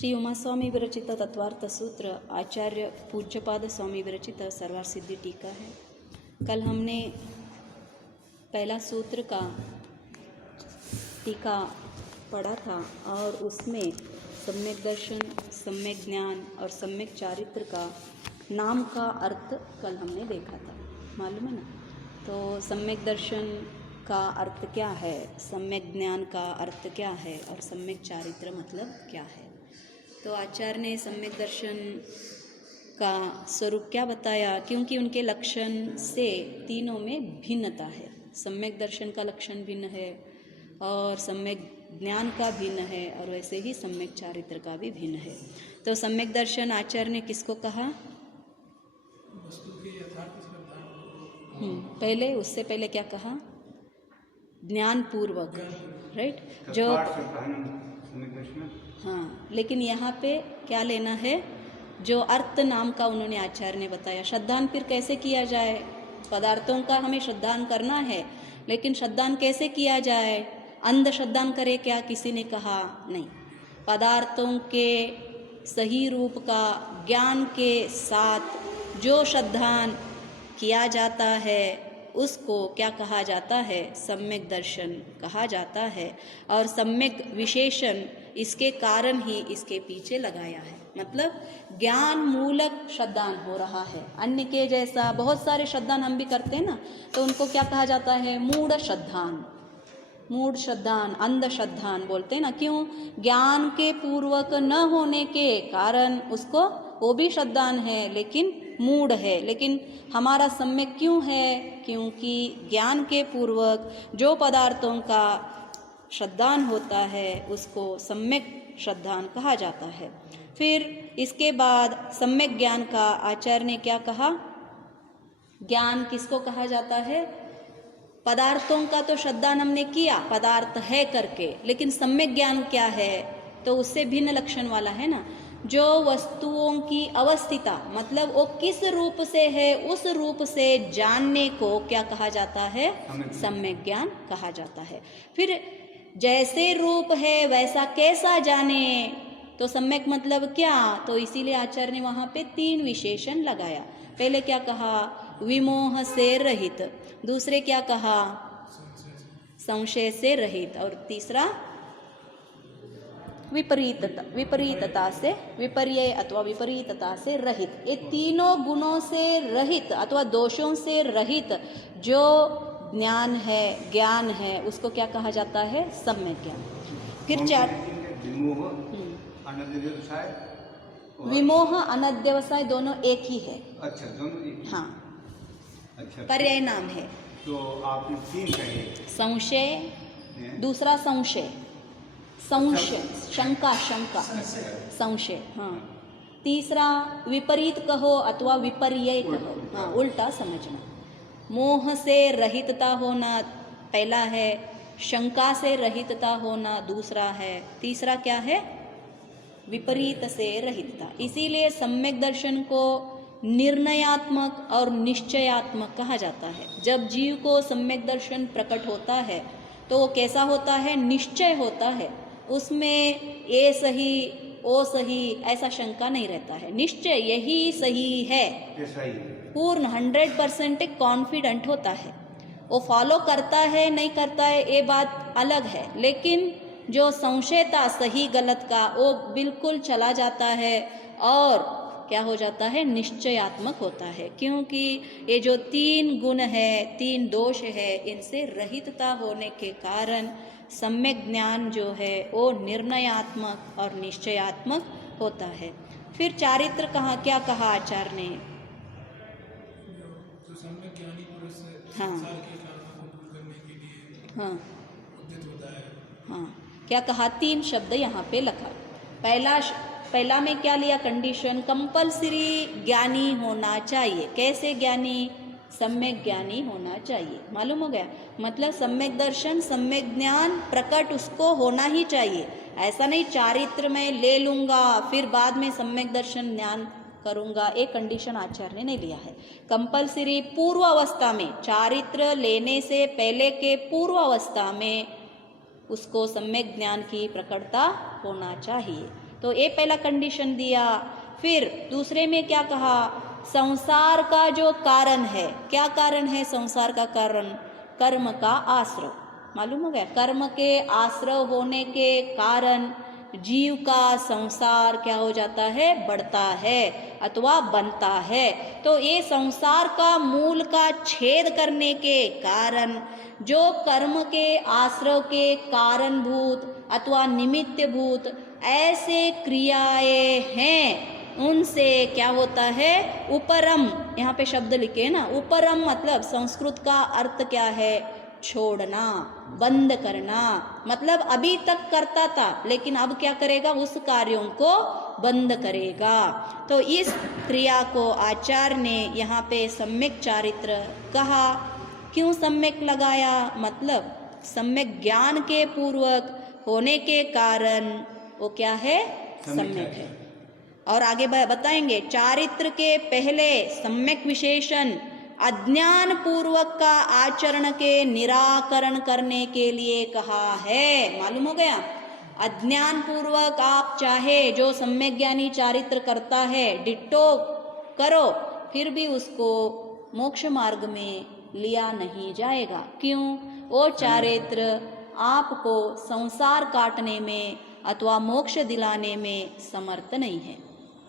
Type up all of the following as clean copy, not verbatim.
श्री उमा स्वामी विरचित तत्वार्थ सूत्र आचार्य पूज्यपाद स्वामी विरचित सर्वार्थ सिद्धि टीका है। कल हमने पहला सूत्र का टीका पढ़ा था और उसमें सम्यक दर्शन, सम्यक ज्ञान और सम्यक चारित्र का नाम का अर्थ कल हमने देखा था, मालूम है ना। तो सम्यक दर्शन का अर्थ क्या है, सम्यक ज्ञान का अर्थ क्या है और सम्यक चारित्र मतलब क्या है। तो आचार्य ने सम्यक दर्शन का स्वरूप क्या बताया, क्योंकि उनके लक्षण से तीनों में भिन्नता है। सम्यक दर्शन का लक्षण भिन्न है और सम्यक ज्ञान का भिन्न है और वैसे ही सम्यक चारित्र का भी भिन्न है। तो सम्यक दर्शन आचार्य ने किसको कहा? पहले उससे पहले क्या कहा? ज्ञान पूर्वक, राइट। जो हाँ, लेकिन यहाँ पे क्या लेना है, जो अर्थ नाम का उन्होंने आचार्य ने बताया। श्रद्धान फिर कैसे किया जाए? पदार्थों का हमें श्रद्धान करना है, लेकिन श्रद्धान कैसे किया जाए? अंध श्रद्धान करे क्या किसी ने कहा? नहीं। पदार्थों के सही रूप का ज्ञान के साथ जो श्रद्धान किया जाता है उसको क्या कहा जाता है? सम्यक दर्शन कहा जाता है। और सम्यक विशेषण इसके कारण ही इसके पीछे लगाया है, मतलब ज्ञान मूलक श्रद्धान हो रहा है। अन्य के जैसा बहुत सारे श्रद्धान हम भी करते हैं ना, तो उनको क्या कहा जाता है? मूढ़ श्रद्धान, मूढ़ श्रद्धान, अंध श्रद्धान बोलते हैं ना। क्यों? ज्ञान के पूर्वक न होने के कारण उसको वो भी श्रद्धान है लेकिन मूढ़ है। लेकिन हमारा सम्यक क्यों है? क्योंकि ज्ञान के पूर्वक जो पदार्थों का श्रद्धान होता है उसको सम्यक श्रद्धान कहा जाता है। फिर इसके बाद सम्यक ज्ञान का आचार्य ने क्या कहा? ज्ञान किसको कहा जाता है? पदार्थों का तो श्रद्धान हमने किया पदार्थ है करके, लेकिन सम्यक ज्ञान क्या है? तो उससे भिन्न लक्षण वाला है ना। जो वस्तुओं की अवस्थिता, मतलब वो किस रूप से है उस रूप से जानने को क्या कहा जाता है? सम्यक ज्ञान कहा जाता है। फिर जैसे रूप है वैसा कैसा जाने, तो सम्यक मतलब क्या? तो इसीलिए आचार्य ने वहाँ पे तीन विशेषण लगाया। पहले क्या कहा? विमोह से रहित। दूसरे क्या कहा? संशय से रहित। और तीसरा विपरीतता से, विपर्य अथवा विपरीतता से रहित। ये तीनों गुणों से रहित अथवा दोषों से रहित जो ज्ञान है, ज्ञान है, उसको क्या कहा जाता है? सम्यक ज्ञान। फिर विमोह अनध्यवसाय दोनों एक ही है। अच्छा, दोनों एक ही। हाँ, अच्छा, पर्याय नाम है। तो आपने तीन कहे, संशय, दूसरा संशय, संशय शंका, शंका संशय, हाँ। तीसरा विपरीत कहो अथवा विपर्य कहो, हाँ, उल्टा समझना। मोह से रहितता होना पहला है, शंका से रहितता होना दूसरा है, तीसरा क्या है? विपरीत से रहितता। इसीलिए सम्यक दर्शन को निर्णयात्मक और निश्चयात्मक कहा जाता है। जब जीव को सम्यक दर्शन प्रकट होता है तो वो कैसा होता है? निश्चय होता है। उसमें ये सही ओ सही ऐसा शंका नहीं रहता है, निश्चय यही सही है, पूर्ण 100% कॉन्फिडेंट होता है। वो फॉलो करता है नहीं करता है ये बात अलग है, लेकिन जो संशय था सही गलत का वो बिल्कुल चला जाता है और क्या हो जाता है? निश्चयात्मक होता है। क्योंकि ये जो तीन गुण है, तीन दोष है, इनसे रहितता होने के कारण सम्यक ज्ञान जो है वो निर्णयात्मक और निश्चयात्मक होता है। फिर चारित्र कहा, क्या कहा आचार्य ने? हाँ हाँ हाँ, क्या कहा? तीन शब्द यहाँ पे लिखा। पहला में क्या लिया कंडीशन? कंपल्सरी ज्ञानी होना चाहिए। कैसे ज्ञानी? सम्यक ज्ञानी होना चाहिए। मालूम हो गया? मतलब सम्यक दर्शन, सम्यक ज्ञान प्रकट उसको होना ही चाहिए। ऐसा नहीं चारित्र में ले लूँगा फिर बाद में सम्यक दर्शन ज्ञान करूँगा, एक कंडीशन आचार्य ने नहीं लिया है। कंपल्सरी पूर्व अवस्था में, चारित्र लेने से पहले के पूर्व अवस्था में उसको सम्यक ज्ञान की प्रकटता होना चाहिए। तो ये पहला कंडीशन दिया। फिर दूसरे में क्या कहा, संसार का जो कारण है, क्या कारण है संसार का कारण, कर्म का आश्रव। मालूम हो गया, कर्म के आश्रव होने के कारण जीव का संसार क्या हो जाता है, बढ़ता है अथवा बनता है। तो ये संसार का मूल का छेद करने के कारण जो कर्म के आश्रव के कारणभूत अथवा निमित्तभूत ऐसे क्रियाएं हैं, उनसे क्या होता है, उपरम, यहाँ पे शब्द लिखे ना, उपरम मतलब संस्कृत का अर्थ क्या है, छोड़ना, बंद करना। मतलब अभी तक करता था लेकिन अब क्या करेगा, उस कार्यों को बंद करेगा। तो इस क्रिया को आचार्य ने यहाँ पे सम्यक चारित्र कहा। क्यों सम्यक लगाया, मतलब सम्यक ज्ञान के पूर्वक होने के कारण वो क्या है, सम्यक है। और आगे बताएंगे, चारित्र के पहले सम्यक विशेषण अज्ञान पूर्वक का आचरण के निराकरण करने के लिए कहा है। मालूम हो गया, अज्ञान पूर्वक आप चाहे जो सम्यक ज्ञानी चारित्र करता है डिट्टो करो, फिर भी उसको मोक्ष मार्ग में लिया नहीं जाएगा। क्यों, वो चारित्र आपको संसार काटने में अथवा मोक्ष दिलाने में समर्थ नहीं है।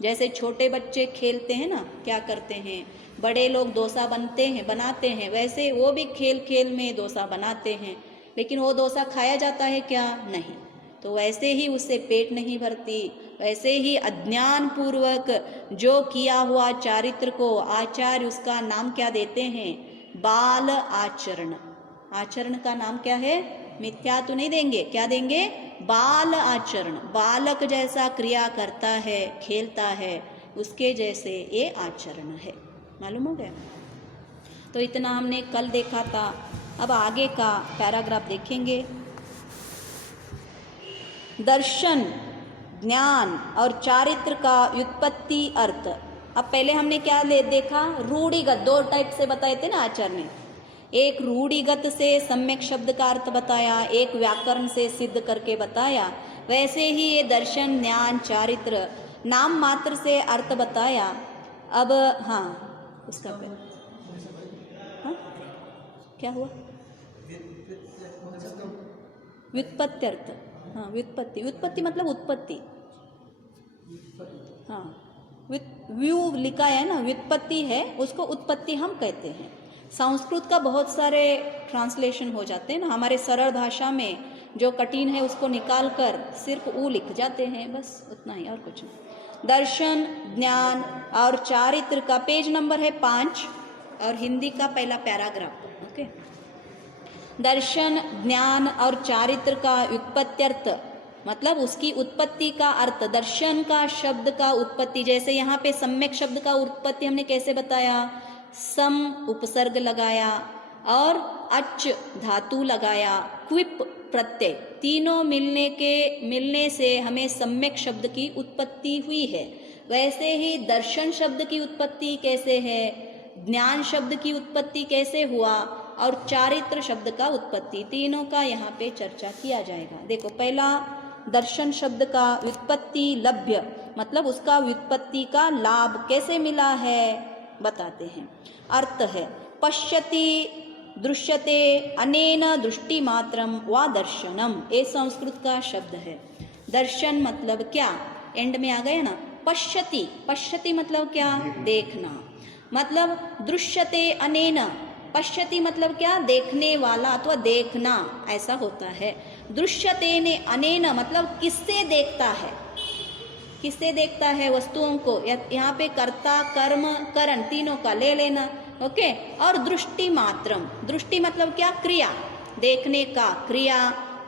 जैसे छोटे बच्चे खेलते हैं ना, क्या करते हैं, बड़े लोग डोसा बनाते हैं, वैसे वो भी खेल खेल में डोसा बनाते हैं, लेकिन वो डोसा खाया जाता है क्या, नहीं। तो वैसे ही उससे पेट नहीं भरती, वैसे ही अज्ञान पूर्वक जो किया हुआ चारित्र को आचार्य उसका नाम क्या देते हैं, बाल आचरण। आचरण का नाम क्या है, मिथ्या तो नहीं देंगे, क्या देंगे, बाल आचरण। बालक जैसा क्रिया करता है, खेलता है, उसके जैसे ये आचरण है। मालूम हो गया। तो इतना हमने कल देखा था। अब आगे का पैराग्राफ देखेंगे। दर्शन, ज्ञान और चारित्र का व्युत्पत्ति अर्थ। अब पहले हमने क्या देखा, रूढ़िगत, दो टाइप से बताए थे ना आचार्य ने। एक रूढ़िगत से सम्यक शब्द का अर्थ बताया, एक व्याकरण से सिद्ध करके बताया। वैसे ही ये दर्शन, ज्ञान, चारित्र नाम मात्र से अर्थ बताया। अब हाँ, उसका हाँ? क्या हुआ, व्युत्पत्ति अर्थ। हाँ, व्युत्पत्ति मतलब उत्पत्ति। हाँ, व्यू लिखा है ना, व्युत्पत्ति है, उसको उत्पत्ति हम कहते हैं। संस्कृत का बहुत सारे ट्रांसलेशन हो जाते हैं ना, हमारे सरल भाषा में जो कठिन है उसको निकाल कर सिर्फ ऊ लिख जाते हैं, बस उतना ही, और कुछ नहीं। दर्शन, ज्ञान और चारित्र का पेज नंबर है 5 और हिंदी का पहला पैराग्राफ। ओके, दर्शन, ज्ञान और चारित्र का व्युत्पत्त्यर्थ मतलब उसकी उत्पत्ति का अर्थ। दर्शन का शब्द का उत्पत्ति, जैसे यहाँ पे सम्यक शब्द का उत्पत्ति हमने कैसे बताया, सम उपसर्ग लगाया और अच धातु लगाया, क्विप प्रत्यय, तीनों मिलने से हमें सम्यक शब्द की उत्पत्ति हुई है। वैसे ही दर्शन शब्द की उत्पत्ति कैसे है, ज्ञान शब्द की उत्पत्ति कैसे हुआ और चारित्र शब्द का उत्पत्ति, तीनों का यहाँ पे चर्चा किया जाएगा। देखो, पहला दर्शन शब्द का व्युत्पत्ति लभ्य मतलब उसका व्युत्पत्ति का लाभ कैसे मिला है बताते हैं। अर्थ है पश्यति, दृश्यते, अनेन दृष्टि मात्रम वा दर्शनम, ये संस्कृत का शब्द है। दर्शन मतलब क्या, एंड में आ गया ना, पश्यति, पश्यति मतलब क्या, देखना। मतलब दृश्यते अनेन, पश्यति मतलब क्या, देखने वाला अथवा देखना, ऐसा होता है। दृश्यते ने अनेन मतलब किससे देखता है, किससे देखता है, वस्तुओं को। यहाँ पे कर्ता, कर्म, करण तीनों का ले लेना। ओके, और दृष्टि मात्रम, दृष्टि मतलब क्या, क्रिया, देखने का क्रिया।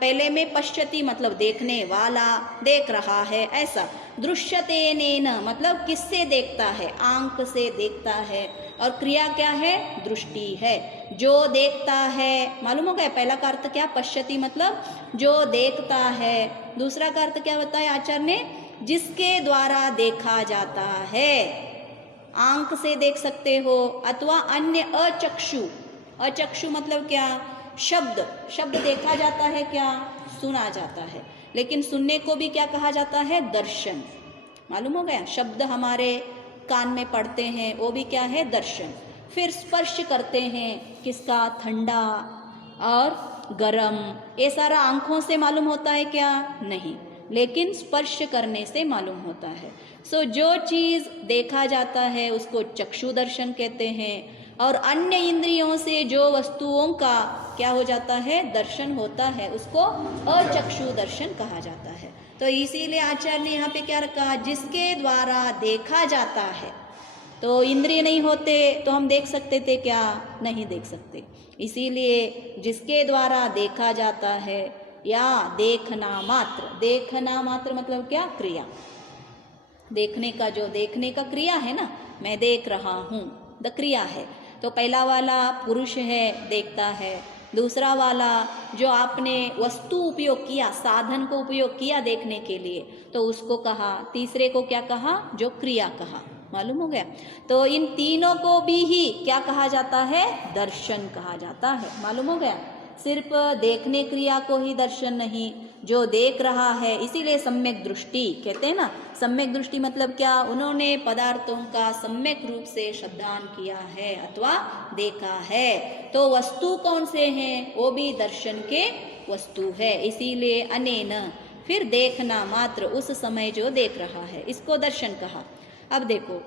पहले में पश्यति मतलब देखने वाला, देख रहा है, ऐसा। दृश्यतेनेन मतलब किससे देखता है, आंख से देखता है, और क्रिया क्या है, दृष्टि है, जो देखता है। मालूम हो गया, पहला का अर्थ क्या, पश्यति मतलब जो देखता है। दूसरा का अर्थ क्या बताया आचार्य ने, जिसके द्वारा देखा जाता है। आंख से देख सकते हो अथवा अन्य अचक्षु, अचक्षु मतलब क्या, शब्द, शब्द देखा जाता है क्या, सुना जाता है। लेकिन सुनने को भी क्या कहा जाता है? दर्शन। मालूम हो गया? शब्द हमारे कान में पड़ते हैं, वो भी क्या है? दर्शन। फिर स्पर्श करते हैं, किसका? ठंडा और गरम। ये सारा आंखों से मालूम होता है क्या? नहीं, लेकिन स्पर्श करने से मालूम होता है। जो चीज़ देखा जाता है उसको चक्षु दर्शन कहते हैं, और अन्य इंद्रियों से जो वस्तुओं का क्या हो जाता है? दर्शन होता है, उसको अचक्षु दर्शन कहा जाता है। तो इसीलिए आचार्य ने यहाँ पे क्या रखा? जिसके द्वारा देखा जाता है। तो इंद्रिय नहीं होते तो हम देख सकते थे क्या? नहीं देख सकते। इसीलिए जिसके द्वारा देखा जाता है, या देखना मात्र। देखना मात्र मतलब क्या? क्रिया। देखने का, जो देखने का क्रिया है ना, मैं देख रहा हूँ, द क्रिया है। तो पहला वाला पुरुष है, देखता है। दूसरा वाला जो आपने वस्तु उपयोग किया, साधन को उपयोग किया देखने के लिए, तो उसको कहा। तीसरे को क्या कहा? जो क्रिया कहा। मालूम हो गया? तो इन तीनों को भी ही क्या कहा जाता है? दर्शन कहा जाता है। मालूम हो गया? सिर्फ देखने क्रिया को ही दर्शन नहीं, जो देख रहा है, इसीलिए सम्यक दृष्टि कहते हैं ना। सम्यक दृष्टि मतलब क्या? उन्होंने पदार्थों का सम्यक रूप से श्रद्धान किया है अथवा देखा है। तो वस्तु कौन से हैं? वो भी दर्शन के वस्तु है, इसीलिए अनेन। फिर देखना मात्र, उस समय जो देख रहा है, इसको दर्शन कहा। अब देखो,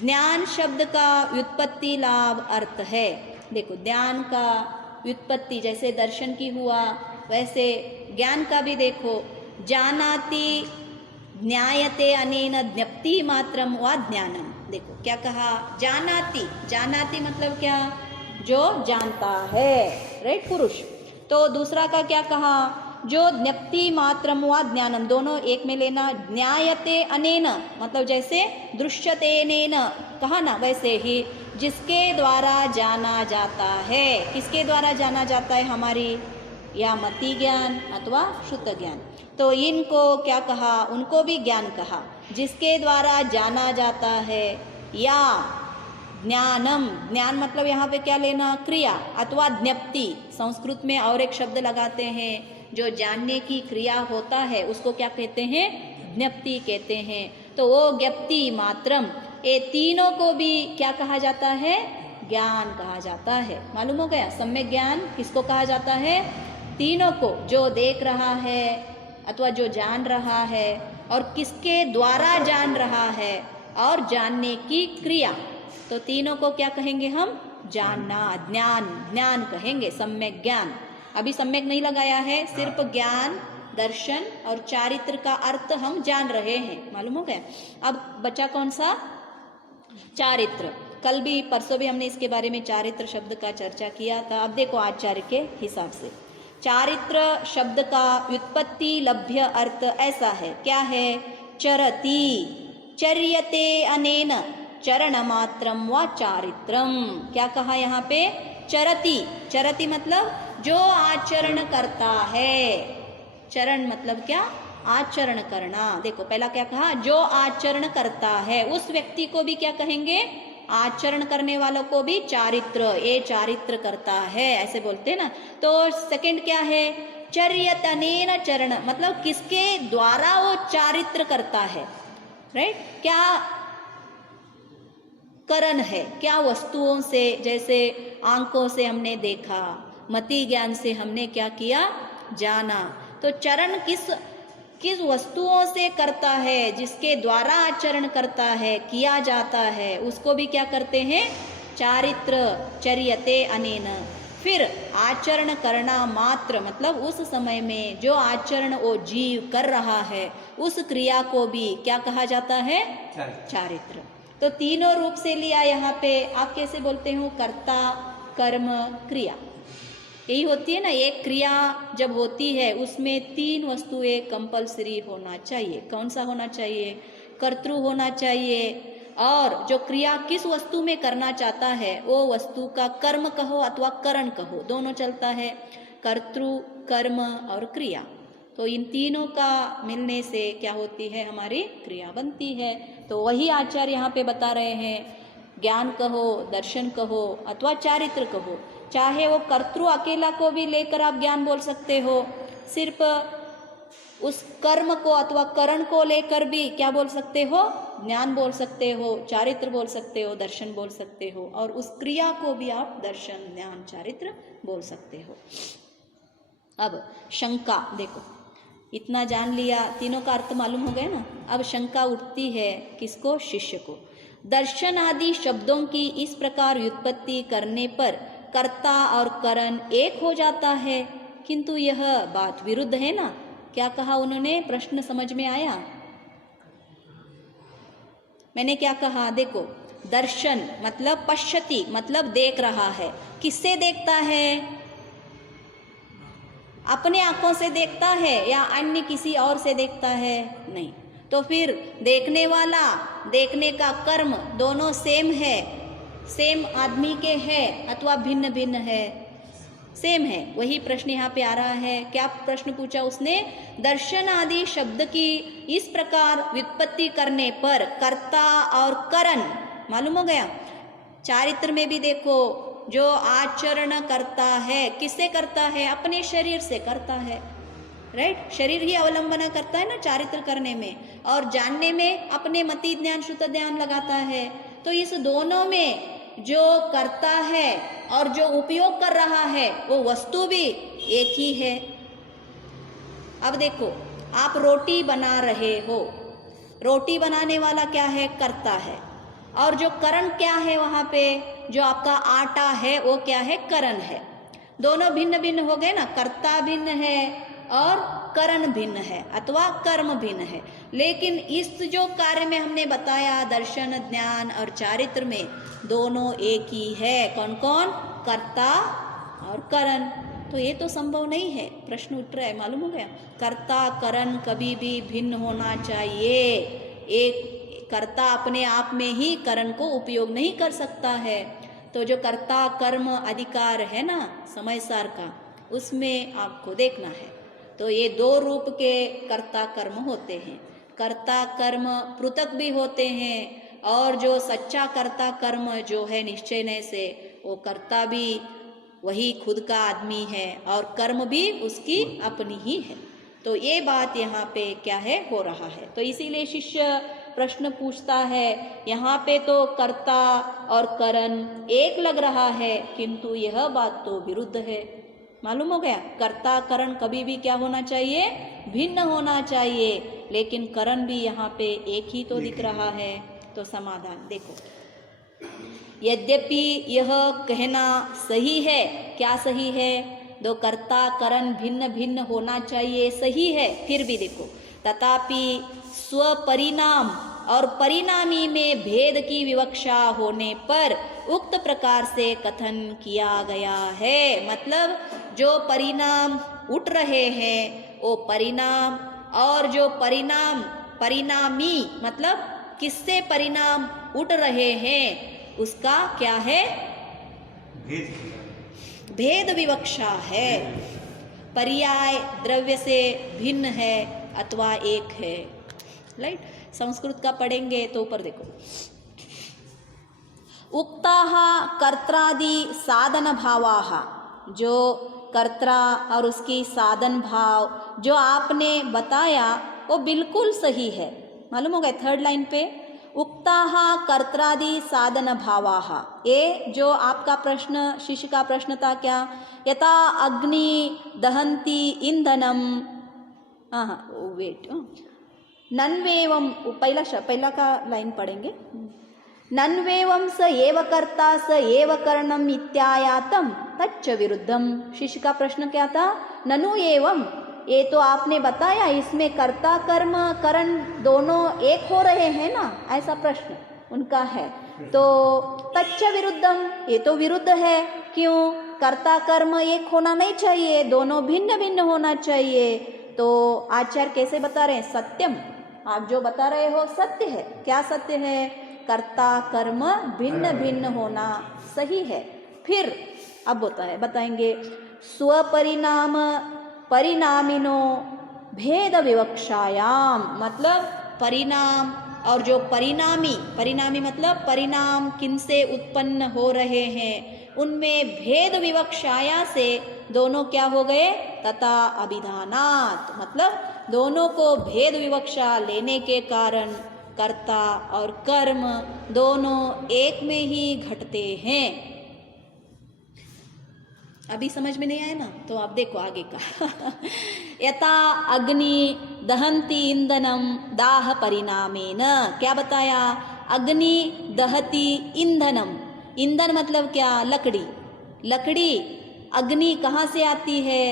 ज्ञान शब्द का व्युत्पत्ति लाभ अर्थ है। देखो, ज्ञान का व्युत्पत्ति जैसे दर्शन की हुआ, वैसे ज्ञान का भी देखो। जानाति ज्ञायते अनेन ज्ञप्ति मात्रम व ज्ञानम। देखो क्या कहा? जानाति। जानाति मतलब क्या? जो जानता है, राइट, पुरुष। तो दूसरा का क्या कहा? जो ज्ञप्ति मात्रम व ज्ञानम, दोनों एक में लेना। ज्ञायते अनेन मतलब जैसे दृश्यते अनेन कहा ना, वैसे ही जिसके द्वारा जाना जाता है। किसके द्वारा जाना जाता है? हमारी या मति ज्ञान अथवा शुद्ध ज्ञान। तो इनको क्या कहा? उनको भी ज्ञान कहा, जिसके द्वारा जाना जाता है। या ज्ञानम, ज्ञान मतलब यहाँ पे क्या लेना? क्रिया अथवा ज्ञप्ति। संस्कृत में और एक शब्द लगाते हैं, जो जानने की क्रिया होता है उसको क्या कहते हैं? ज्ञप्ति कहते हैं। तो वो ज्ञप्ति मात्रम, ये तीनों को भी क्या कहा जाता है? ज्ञान कहा जाता है। मालूम हो गया? सम्यक ज्ञान किसको कहा जाता है? तीनों को, जो देख रहा है अथवा जो जान रहा है, और किसके द्वारा जान रहा है, और जानने की क्रिया। तो तीनों को क्या कहेंगे हम? जानना, ज्ञान। ज्ञान कहेंगे, सम्यक ज्ञान। अभी सम्यक नहीं लगाया है, सिर्फ ज्ञान, दर्शन और चारित्र का अर्थ हम जान रहे हैं। मालूम हो गया? अब बचा कौन सा? चारित्र। कल भी, परसों भी हमने इसके बारे में चारित्र शब्द का चर्चा किया था। अब देखो आचार्य के हिसाब से चारित्र शब्द का व्युत्पत्ति लभ्य अर्थ ऐसा है। क्या है? चरति, चर्यते अनेन चरण मात्रम व चारित्रम। क्या कहा यहाँ पे? चरति। चरति मतलब जो आचरण करता है। चरण मतलब क्या? आचरण करना। देखो पहला क्या कहा? जो आचरण करता है, उस व्यक्ति को भी क्या कहेंगे? आचरण करने वालों को भी चारित्र। ये चारित्र करता है, ऐसे बोलते हैं ना। तो सेकंड क्या है? चर्यतनेन चरण मतलब किसके द्वारा वो चारित्र करता है, राइट? क्या करण है? क्या वस्तुओं से? जैसे आंखों से हमने देखा, मति ज्ञान से हमने क्या किया? जाना। तो चरण किस वस्तुओं से करता है? जिसके द्वारा आचरण करता है, किया जाता है, उसको भी क्या करते हैं? चारित्र। चर्यते अनेन। फिर आचरण करना मात्र मतलब उस समय में जो आचरण वो जीव कर रहा है, उस क्रिया को भी क्या कहा जाता है? चारित्र। तो तीनों रूप से लिया यहाँ पे। आप कैसे बोलते हो? कर्ता, कर्म, क्रिया। यही होती है ना। एक क्रिया जब होती है उसमें तीन वस्तुएं कंपलसरी होना चाहिए। कौन सा होना चाहिए? कर्तृ होना चाहिए, और जो क्रिया किस वस्तु में करना चाहता है वो वस्तु का कर्म कहो अथवा करण कहो, दोनों चलता है। कर्तृ, कर्म और क्रिया। तो इन तीनों का मिलने से क्या होती है? हमारी क्रिया बनती है। तो वही आचार्य यहाँ पे बता रहे हैं। ज्ञान कहो, दर्शन कहो अथवा चारित्र कहो, चाहे वो कर्तृ अकेला को भी लेकर आप ज्ञान बोल सकते हो। सिर्फ उस कर्म को अथवा करण को लेकर भी क्या बोल सकते हो, ज्ञान बोल सकते हो, चारित्र बोल सकते हो, दर्शन बोल सकते हो, और उस क्रिया को भी आप दर्शन, ज्ञान, चारित्र बोल सकते हो। अब शंका देखो, इतना जान लिया, तीनों का अर्थ मालूम हो गया ना। अब शंका उठती है किसको, शिष्य को। दर्शन आदि शब्दों की इस प्रकार व्युत्पत्ति करने पर कर्ता और करण एक हो जाता है, किंतु यह बात विरुद्ध है ना। क्या कहा उन्होंने, प्रश्न समझ में आया? मैंने क्या कहा, देखो, दर्शन मतलब पश्यति, मतलब देख रहा है। किससे देखता है? अपने आंखों से देखता है या अन्य किसी और से देखता है? नहीं। तो फिर देखने वाला, देखने का कर्म दोनों सेम है, सेम आदमी के है अथवा भिन्न भिन्न है? सेम है। वही प्रश्न यहाँ पे आ रहा है। क्या प्रश्न पूछा उसने, दर्शन आदि शब्द की इस प्रकार व्युत्पत्ति करने पर कर्ता और करण मालूम हो गया। चारित्र में भी देखो, जो आचरण करता है किससे करता है, अपने शरीर से करता है, राइट। शरीर ही अवलंबना करता है ना चारित्र करने में, और जानने में अपने मति ज्ञान श्रुत ध्यान लगाता है। तो इस दोनों में जो करता है और जो उपयोग कर रहा है वो वस्तु भी एक ही है। अब देखो, आप रोटी बना रहे हो, रोटी बनाने वाला क्या है, करता है, और जो करण क्या है वहाँ पे, जो आपका आटा है वो क्या है, करण है। दोनों भिन्न भिन्न हो गए ना, कर्ता भिन्न है और करण भिन्न है अथवा कर्म भिन्न है। लेकिन इस जो कार्य में हमने बताया दर्शन, ज्ञान और चारित्र में दोनों एक ही है। कौन कौन, कर्ता और करण। तो ये तो संभव नहीं है। प्रश्न उठ रहा है, मालूम हो गया। कर्ता करण कभी भी भिन्न होना चाहिए। एक कर्ता अपने आप में ही करण को उपयोग नहीं कर सकता है। तो जो कर्ता कर्म अधिकार है ना समय सार का, उसमें आपको देखना है। तो ये दो रूप के कर्ता कर्म होते हैं। कर्ता कर्म पृथक भी होते हैं, और जो सच्चा कर्ता कर्म जो है निश्चय से, वो कर्ता भी वही खुद का आदमी है और कर्म भी उसकी अपनी ही है। तो ये बात यहाँ पे क्या है, हो रहा है। तो इसीलिए शिष्य प्रश्न पूछता है, यहाँ पे तो कर्ता और करण एक लग रहा है, किंतु यह बात तो विरुद्ध है। मालूम हो गया, कर्ता करण कभी भी क्या होना चाहिए, भिन्न होना चाहिए, लेकिन करण भी यहाँ पे एक ही तो दिख रहा है। तो समाधान देखो, यद्यपि यह कहना सही है, क्या सही है, दो कर्ता करण भिन्न भिन्न होना चाहिए, सही है। फिर भी देखो, तथापि स्वपरिणाम और परिणामी में भेद की विवक्षा होने पर उक्त प्रकार से कथन किया गया है। मतलब जो परिणाम उठ रहे हैं वो परिणाम, और जो परिणाम परिणामी मतलब किससे परिणाम उठ रहे हैं उसका क्या है, भेद विवक्षा है। पर्याय द्रव्य से भिन्न है अथवा एक है, राइट। संस्कृत का पढ़ेंगे तो ऊपर देखो, उक्ताः कर्त्रादि साधन भावाः, जो कर्ता और उसकी साधन भाव जो आपने बताया वो बिल्कुल सही है। मालूम हो गया, थर्ड लाइन पे उक्ताः कर्त्रादि साधन भावाः। ये जो आपका प्रश्न, शिष्य का प्रश्न था क्या, यथा अग्नि दहंती ईंधनम, वेट, नन्वेवम, पहला का लाइन पढ़ेंगे, नन्वेवम स एव कर्ता स एव करणम इत्यायातम तच्च विरुद्धम। शिष्य का प्रश्न क्या था, ननु एवं, ये तो आपने बताया इसमें कर्ता कर्म करण दोनों एक हो रहे हैं ना, ऐसा प्रश्न उनका है। तो तच्च विरुद्धम, ये तो विरुद्ध है। क्यों, कर्ता कर्म एक होना नहीं चाहिए, दोनों भिन्न भिन्न होना चाहिए। तो आचार्य कैसे बता रहे हैं, सत्यम, आप जो बता रहे हो सत्य है। क्या सत्य है, कर्ता कर्म भिन्न भिन्न होना सही है। फिर अब बताएंगे स्वपरिणाम परिणामिनो भेद विवक्षायाम, मतलब परिणाम और जो परिणामी मतलब परिणाम किनसे उत्पन्न हो रहे हैं, उनमें भेद विवक्षाया से दोनों क्या हो गए? तथा अभिधानात्, मतलब दोनों को भेद विवक्षा लेने के कारण कर्ता और कर्म दोनों एक में ही घटते हैं। अभी समझ में नहीं आया ना? तो आप देखो आगे का यथा अग्नि दहंती इंधनम दाह परिणामेन, क्या बताया? अग्नि दहती ईंधनम, ईंधन मतलब क्या? लकड़ी। लकड़ी, अग्नि कहाँ से आती है?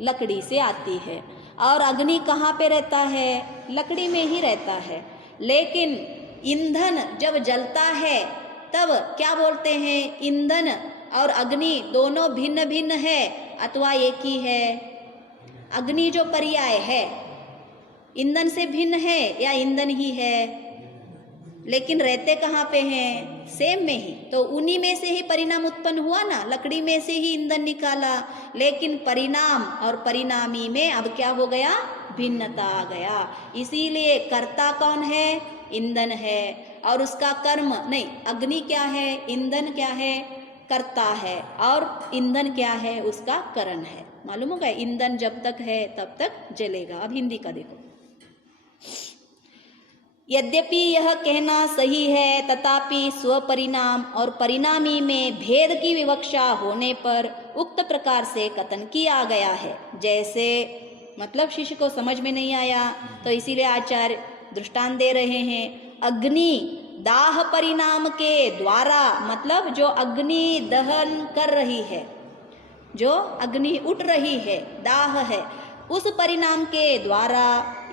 लकड़ी से आती है। और अग्नि कहाँ पे रहता है? लकड़ी में ही रहता है। लेकिन ईंधन जब जलता है तब क्या बोलते हैं? ईंधन और अग्नि दोनों भिन्न भिन्न है अथवा एक ही है? अग्नि जो पर्याय है ईंधन से भिन्न है या ईंधन ही है? लेकिन रहते कहाँ पे हैं? सेम में ही। तो उन्हीं में से ही परिणाम उत्पन्न हुआ ना, लकड़ी में से ही ईंधन निकाला। लेकिन परिणाम और परिणामी में अब क्या हो गया? भिन्नता आ गया। इसीलिए कर्ता कौन है? ईंधन है। और उसका कर्म नहीं, अग्नि क्या है? ईंधन क्या है? कर्ता है। और ईंधन क्या है? उसका करण है। मालूम होगा, ईंधन जब तक है तब तक जलेगा। अब हिंदी का देखो। यद्यपि यह कहना सही है तथापि स्वपरिणाम और परिणामी में भेद की विवक्षा होने पर उक्त प्रकार से कथन किया गया है। जैसे मतलब शिष्य को समझ में नहीं आया तो इसीलिए आचार्य दृष्टांत दे रहे हैं। अग्नि दाह परिणाम के द्वारा, मतलब जो अग्नि दहन कर रही है, जो अग्नि उठ रही है, दाह है, उस परिणाम के द्वारा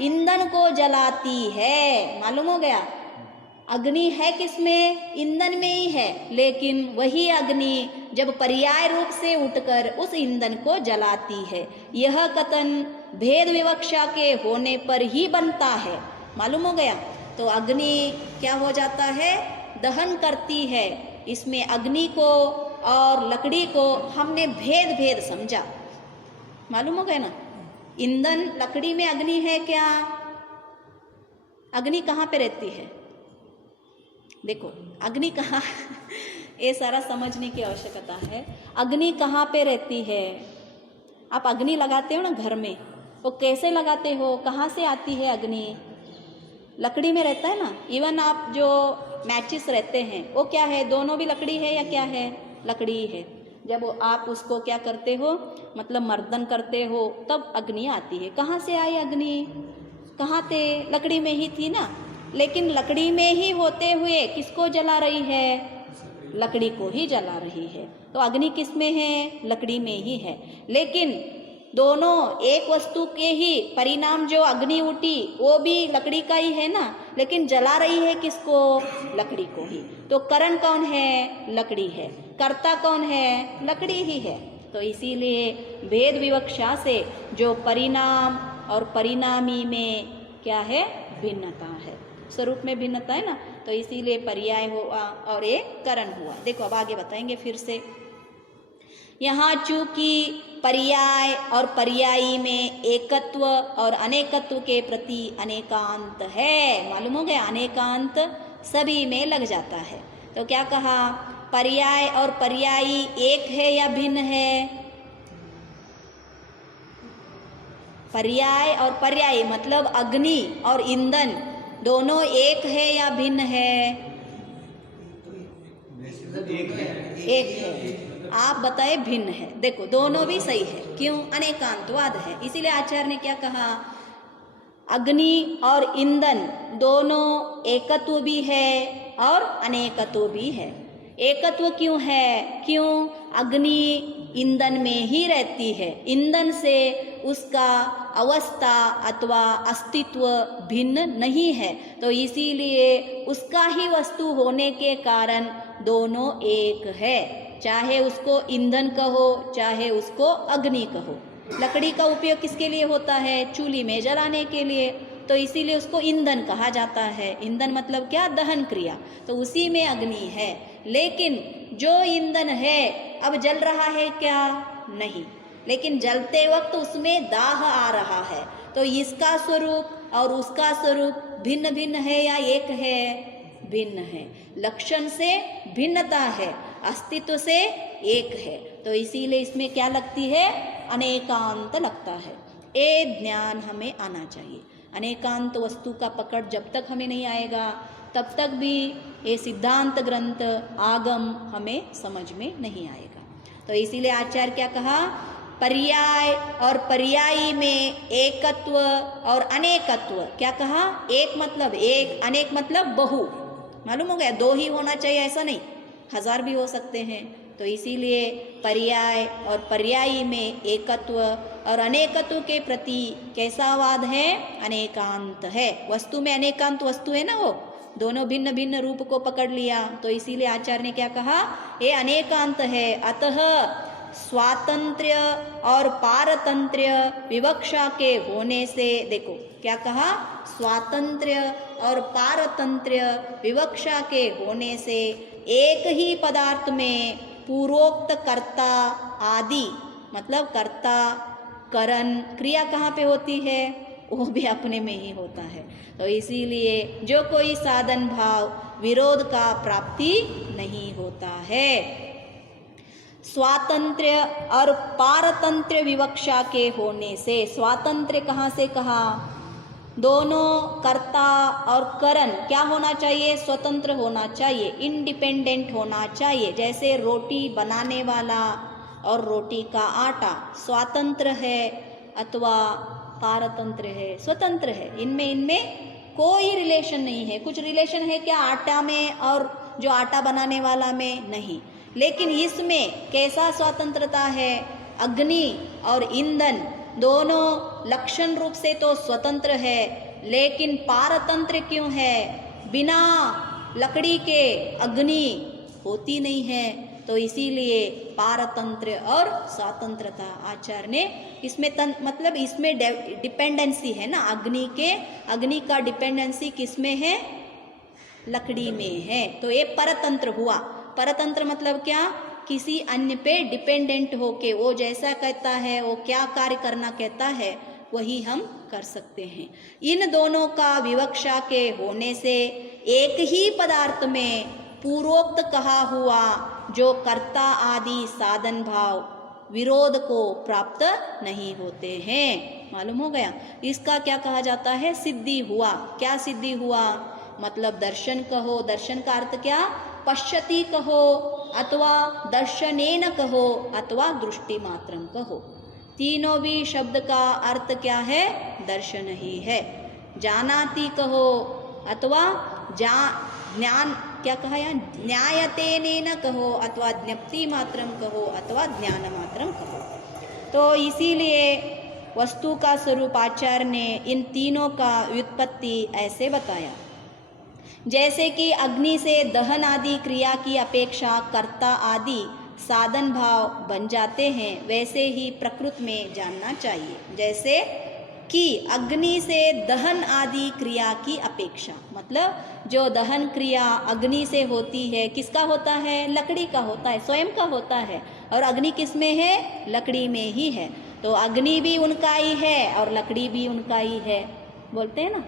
ईंधन को जलाती है। मालूम हो गया? अग्नि है किसमें? ईंधन में ही है। लेकिन वही अग्नि जब पर्याय रूप से उठकर उस ईंधन को जलाती है। यह कथन भेद विवक्षा के होने पर ही बनता है। मालूम हो गया? तो अग्नि क्या हो जाता है? दहन करती है। इसमें अग्नि को और लकड़ी को हमने भेद भेद समझा। मालूम हो गया ना? ईंधन, लकड़ी में अग्नि है क्या? अग्नि कहाँ पे रहती है? देखो अग्नि कहाँ ये सारा समझने की आवश्यकता है। अग्नि कहाँ पे रहती है? आप अग्नि लगाते हो ना घर में, वो कैसे लगाते हो? कहाँ से आती है अग्नि? लकड़ी में रहता है ना। इवन आप जो मैचिस रहते हैं वो क्या है? दोनों भी लकड़ी है या क्या है? लकड़ी ही है। जब आप उसको क्या करते हो, मतलब मर्दन करते हो, तब अग्नि आती है। कहाँ से आई अग्नि? कहाँ थे? लकड़ी में ही थी ना। लेकिन लकड़ी में ही होते हुए किसको जला रही है? लकड़ी को ही जला रही है। तो अग्नि किस में है? लकड़ी में ही है। लेकिन दोनों एक वस्तु के ही परिणाम, जो अग्नि उठी वो भी लकड़ी का ही है ना, लेकिन जला रही है किसको? लकड़ी को ही। तो करण कौन है? लकड़ी है। कर्ता कौन है? लकड़ी ही है। तो इसीलिए भेद विवक्षा से जो परिणाम और परिणामी में क्या है? भिन्नता है। स्वरूप में भिन्नता है ना, तो इसीलिए पर्याय हुआ और एक करण हुआ। देखो अब आगे बताएंगे फिर से। यहाँ चूंकि पर्याय और पर्यायी में एकत्व और अनेकत्व के प्रति अनेकांत है। मालूम हो गया? अनेकांत सभी में लग जाता है। तो क्या कहा? पर्याय और पर्यायी एक है या भिन्न है? पर्याय और पर्यायी मतलब अग्नि और ईंधन दोनों एक है या भिन्न है? एक है। आप बताए भिन्न है। देखो दोनों भी सही है। क्यों? अनेकांतवाद है। इसीलिए आचार्य ने क्या कहा? अग्नि और ईंधन दोनों एकत्व भी है और अनेकत्व भी है। एकत्व क्यों है? क्यों? अग्नि ईंधन में ही रहती है। ईंधन से उसका अवस्था अथवा अस्तित्व भिन्न नहीं है, तो इसीलिए उसका ही वस्तु होने के कारण दोनों एक है। चाहे उसको ईंधन कहो, चाहे उसको अग्नि कहो। लकड़ी का उपयोग किसके लिए होता है? चूल्ही में जलाने के लिए, तो इसीलिए उसको ईंधन कहा जाता है। ईंधन मतलब क्या? दहन क्रिया। तो उसी में अग्नि है। लेकिन जो ईंधन है अब जल रहा है क्या? नहीं। लेकिन जलते वक्त उसमें दाह आ रहा है। तो इसका स्वरूप और उसका स्वरूप भिन्न भिन्न है या एक है? भिन्न है, लक्षण से भिन्नता है, अस्तित्व से एक है। तो इसीलिए इसमें क्या लगती है, अनेकांत लगता है। ये ज्ञान हमें आना चाहिए। अनेकांत वस्तु का पकड़ जब तक हमें नहीं आएगा तब तक भी ये सिद्धांत ग्रंथ आगम हमें समझ में नहीं आएगा। तो इसीलिए आचार्य क्या कहा, पर्याय और पर्यायी में एकत्व और अनेकत्व। क्या कहा, एक मतलब एक, अनेक मतलब बहु। मालूम हो गया, दो ही होना चाहिए ऐसा नहीं, 1000 भी हो सकते हैं। तो इसीलिए पर्याय और पर्यायी में एकत्व और अनेकत्व के प्रति कैसा वाद है, अनेकांत है। वस्तु में अनेकांत वस्तु है ना, वो दोनों भिन्न भिन्न रूप को पकड़ लिया। तो इसीलिए आचार्य ने क्या कहा, ये अनेकांत है। अतः स्वातंत्र्य और पारतंत्र्य विवक्षा के होने से, देखो क्या कहा, स्वातंत्र्य और पारतंत्र्य विवक्षा के होने से एक ही पदार्थ में पूर्वोक्त कर्ता आदि, मतलब कर्ता करण क्रिया कहाँ पे होती है, वो भी अपने में ही होता है। तो इसीलिए जो कोई साधन भाव विरोध का प्राप्ति नहीं होता है। स्वातंत्र्य और पारतंत्र्य विवक्षा के होने से, स्वातंत्र्य कहाँ से कहा, दोनों कर्ता और करण क्या होना चाहिए, स्वतंत्र होना चाहिए, इंडिपेंडेंट होना चाहिए। जैसे रोटी बनाने वाला और रोटी का आटा स्वतंत्र है अथवा पारतंत्र है, स्वतंत्र है, इनमें कोई रिलेशन नहीं है। कुछ रिलेशन है क्या आटा में और जो आटा बनाने वाला में, नहीं। लेकिन इसमें कैसा स्वतंत्रता है, अग्नि और ईंधन दोनों लक्षण रूप से तो स्वतंत्र है, लेकिन पारतंत्र क्यों है, बिना लकड़ी के अग्नि होती नहीं है। तो इसीलिए पारतंत्र और स्वतंत्रता आचार्य ने इसमें मतलब इसमें डिपेंडेंसी है ना, अग्नि का डिपेंडेंसी किसमें है, लकड़ी में है। तो ये परतंत्र हुआ। परतंत्र मतलब क्या, किसी अन्य पे डिपेंडेंट होके वो जैसा कहता है, वो क्या कार्य करना कहता है, वही हम कर सकते हैं। इन दोनों का विवक्षा के होने से एक ही पदार्थ में पूर्वोक्त कहा हुआ जो कर्ता आदि साधन भाव विरोध को प्राप्त नहीं होते हैं। मालूम हो गया, इसका क्या कहा जाता है, सिद्धि हुआ। क्या सिद्धि हुआ, मतलब दर्शन कहो, दर्शन का अर्थ क्या, पश्यति कहो अथवा दर्शनेन कहो अथवा दृष्टि मात्रम कहो, तीनों भी शब्द का अर्थ क्या है, दर्शन ही है। जानाति कहो अथवा ज्ञान, क्या कहा यहाँ, न्यायतेन कहो अथवा ज्ञप्ति मात्रम कहो अथवा ज्ञान मात्रम कहो। तो इसीलिए वस्तु का स्वरूप आचार्य ने इन तीनों का व्युत्पत्ति ऐसे बताया। जैसे कि अग्नि से दहन आदि क्रिया की अपेक्षा कर्ता आदि साधन भाव बन जाते हैं, वैसे ही प्रकृति में जानना चाहिए। जैसे कि अग्नि से दहन आदि क्रिया की अपेक्षा, मतलब जो दहन क्रिया अग्नि से होती है, किसका होता है, लकड़ी का होता है, स्वयं का होता है। और अग्नि किस में है, लकड़ी में ही है। तो अग्नि भी उनका ही है और लकड़ी भी उनका ही है, बोलते हैं ना।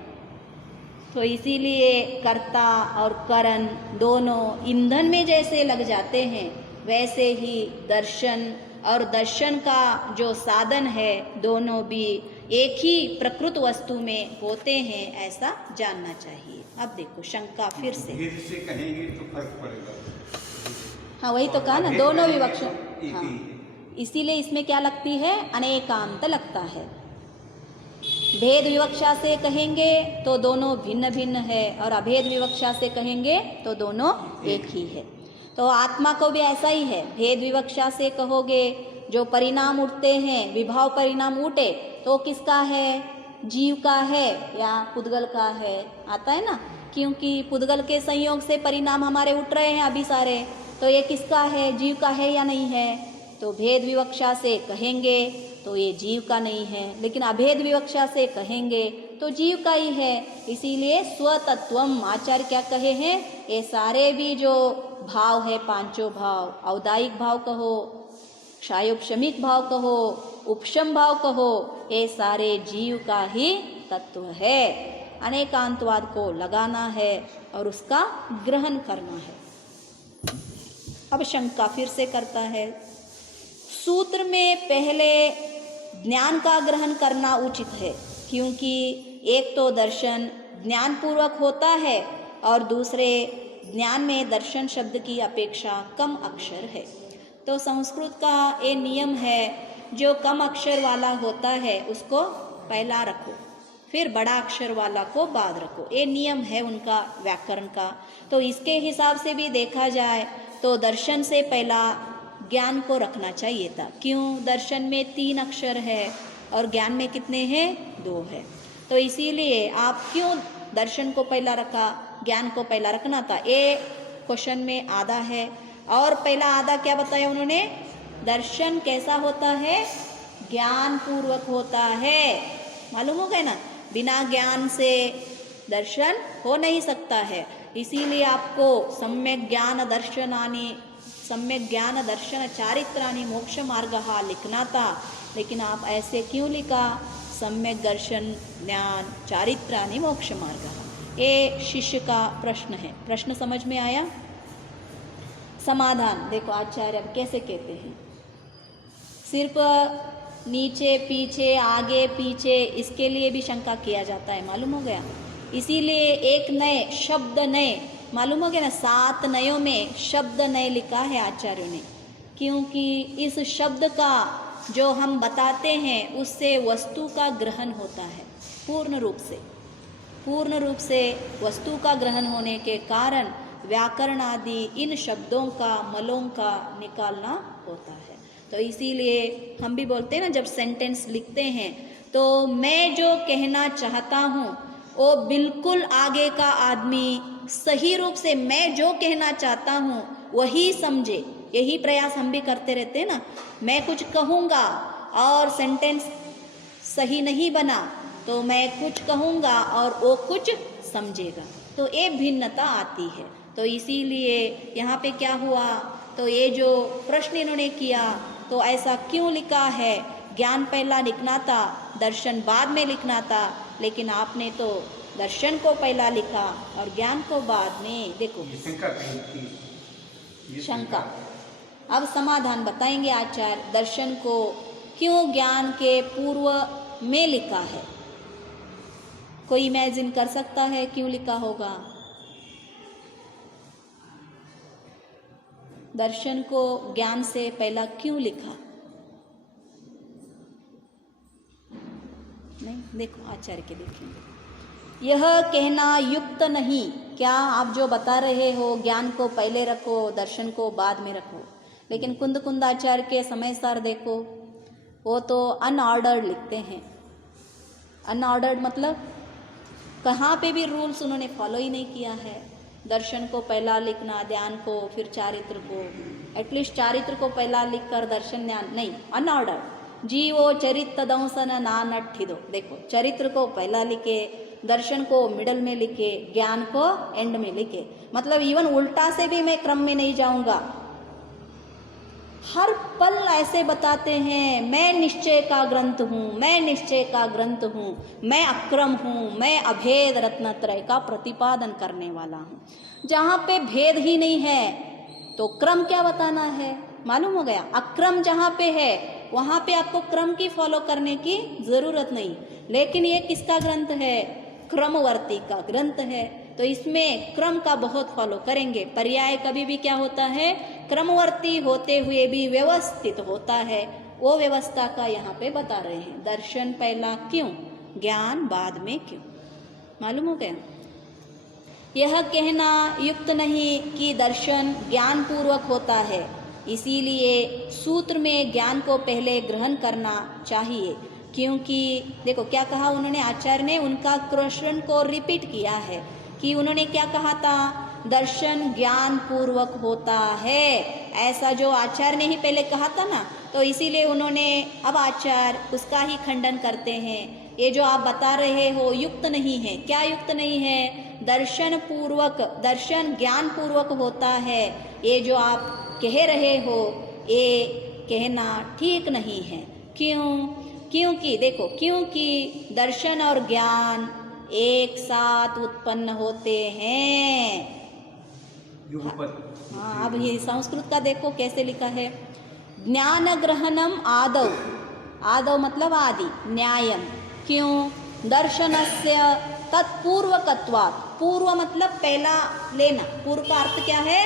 तो इसीलिए कर्ता और करण दोनों ईंधन में जैसे लग जाते हैं, वैसे ही दर्शन और दर्शन का जो साधन है, दोनों भी एक ही प्रकृत वस्तु में होते हैं, ऐसा जानना चाहिए। अब देखो शंका फिर से कहेंगे तो फर्क पड़ेगा। हाँ वही तो कहा ना, दोनों विवक्षा। हाँ, इसीलिए इसमें क्या लगती है, अनेकांत लगता है। भेद विवक्षा से कहेंगे तो दोनों भिन्न भिन्न है, और अभेद विवक्षा से कहेंगे तो दोनों एक ही है। तो आत्मा को भी ऐसा ही है। भेद विवक्षा से कहोगे जो परिणाम उठते हैं, विभाव परिणाम उठे, तो किसका है, जीव का है या पुद्गल का है, आता है ना। क्योंकि पुद्गल के संयोग से परिणाम हमारे उठ रहे हैं अभी सारे, तो ये किसका है, जीव का है या नहीं है। तो भेद विवक्षा से कहेंगे तो ये जीव का नहीं है, लेकिन अभेद विवक्षा से कहेंगे तो जीव का ही है। इसीलिए स्वतत्वम आचार्य क्या कहे हैं, ये सारे भी जो भाव है, पांचों भाव, औदायिक भाव कहो, क्षायोपशमिक भाव कहो, उपशम भाव कहो, ये सारे जीव का ही तत्व है। अनेकांतवाद को लगाना है और उसका ग्रहण करना है। अब शंका फिर से करता है, सूत्र में पहले ज्ञान का ग्रहण करना उचित है, क्योंकि एक तो दर्शन ज्ञानपूर्वक होता है और दूसरे ज्ञान में दर्शन शब्द की अपेक्षा कम अक्षर है। तो संस्कृत का ये नियम है, जो कम अक्षर वाला होता है उसको पहला रखो, फिर बड़ा अक्षर वाला को बाद रखो। ये नियम है उनका व्याकरण का। तो इसके हिसाब से भी देखा जाए तो दर्शन से पहला ज्ञान को रखना चाहिए था। क्यों? दर्शन में 3 अक्षर है और ज्ञान में कितने हैं? 2 है। तो इसीलिए आप क्यों दर्शन को पहला रखा, ज्ञान को पहला रखना था। ये क्वेश्चन में आधा है। और पहला आधा क्या बताया उन्होंने? दर्शन कैसा होता है? ज्ञान पूर्वक होता है। मालूम हो गया ना, बिना ज्ञान से दर्शन हो नहीं सकता है। इसीलिए आपको सम्यक ज्ञान दर्शन चारित्राणि मोक्ष मार्गः लिखना था, लेकिन आप ऐसे क्यों लिखा? सम्यक दर्शन ज्ञान चारित्राणि मोक्ष मार्गः। ये शिष्य का प्रश्न है। प्रश्न समझ में आया? समाधान देखो आचार्य अब कैसे कहते हैं। सिर्फ नीचे पीछे आगे पीछे इसके लिए भी शंका किया जाता है, मालूम हो गया। इसीलिए एक नए शब्द नए, मालूम हो गया ना, 7 नयों में शब्द नए लिखा है आचार्यों ने, क्योंकि इस शब्द का जो हम बताते हैं उससे वस्तु का ग्रहण होता है पूर्ण रूप से वस्तु का ग्रहण होने के कारण व्याकरण आदि इन शब्दों का मलों का निकालना होता है। तो इसीलिए हम भी बोलते हैं ना, जब सेंटेंस लिखते हैं तो मैं जो कहना चाहता हूँ वो बिल्कुल आगे का आदमी सही रूप से मैं जो कहना चाहता हूँ वही समझे। यही प्रयास हम भी करते रहते हैं ना। मैं कुछ कहूँगा और सेंटेंस सही नहीं बना तो मैं कुछ कहूँगा और वो कुछ समझेगा, तो ये भिन्नता आती है। तो इसीलिए यहाँ पे क्या हुआ, तो ये जो प्रश्न इन्होंने किया तो ऐसा क्यों लिखा है? ज्ञान पहला लिखना था, दर्शन बाद में लिखना था, लेकिन आपने तो दर्शन को पहला लिखा और ज्ञान को बाद में। देखो शंका। अब समाधान बताएंगे आचार्य, दर्शन को क्यों ज्ञान के पूर्व में लिखा है। कोई इमेजिन कर सकता है क्यों लिखा होगा? दर्शन को ज्ञान से पहला क्यों लिखा? नहीं, देखो आचार्य के देखेंगे। यह कहना युक्त नहीं। क्या आप जो बता रहे हो ज्ञान को पहले रखो दर्शन को बाद में रखो, लेकिन कुंद कुंदाचार्य के समय सार देखो, वो तो अनऑर्डर्ड लिखते हैं। अनऑर्डर्ड मतलब कहाँ पे भी रूल्स उन्होंने फॉलो ही नहीं किया है। दर्शन को पहला लिखना, ध्यान को फिर चारित्र को, एटलीस्ट चारित्र को पहला लिखकर दर्शन ध्यान नहीं, अनऑर्डर्ड। जीवो चरित्र दंसन ना नट्ठिदो, देखो चरित्र को पहला लिखे, दर्शन को मिडल में लिखे, ज्ञान को एंड में लिखे। मतलब इवन उल्टा से भी मैं क्रम में नहीं जाऊंगा। हर पल ऐसे बताते हैं, मैं निश्चय का ग्रंथ हूँ, मैं निश्चय का ग्रंथ हूँ, मैं अक्रम हूँ, मैं अभेद रत्नत्रय का प्रतिपादन करने वाला हूँ। जहाँ पे भेद ही नहीं है तो क्रम क्या बताना है? मालूम हो गया। अक्रम जहाँ पे है वहाँ पे आपको क्रम की फॉलो करने की जरूरत नहीं। लेकिन ये किसका ग्रंथ है? क्रमवर्ती का ग्रंथ है, तो इसमें क्रम का बहुत फॉलो करेंगे। पर्याय कभी भी क्या होता है? क्रमवर्ती होते हुए भी व्यवस्थित होता है। वो व्यवस्था का यहाँ पे बता रहे हैं। दर्शन पहला क्यों, ज्ञान बाद में क्यों, मालूम हो गया। यह कहना युक्त नहीं कि दर्शन ज्ञान पूर्वक होता है, इसीलिए सूत्र में ज्ञान को पहले ग्रहण करना चाहिए। क्योंकि देखो क्या कहा उन्होंने, आचार्य ने उनका क्वेश्चन को रिपीट किया है कि उन्होंने क्या कहा था? दर्शन ज्ञान पूर्वक होता है, ऐसा जो आचार्य ने ही पहले कहा था ना। तो इसीलिए उन्होंने, अब आचार्य उसका ही खंडन करते हैं। ये जो आप बता रहे हो युक्त नहीं है। क्या युक्त नहीं है? दर्शन पूर्वक, दर्शन ज्ञान पूर्वक होता है, ये जो आप कह रहे हो ये कहना ठीक नहीं है। क्यों? क्योंकि देखो, क्योंकि दर्शन और ज्ञान एक साथ उत्पन्न होते हैं। युगपत। हाँ, अब ये संस्कृत का देखो कैसे लिखा है। ज्ञान ग्रहणम आदौ, आदौ मतलब आदि, न्यायम, क्यों? दर्शनस्य तत्पूर्वकत्वात्, पूर्व मतलब पहला लेना, पूर्व का अर्थ क्या है?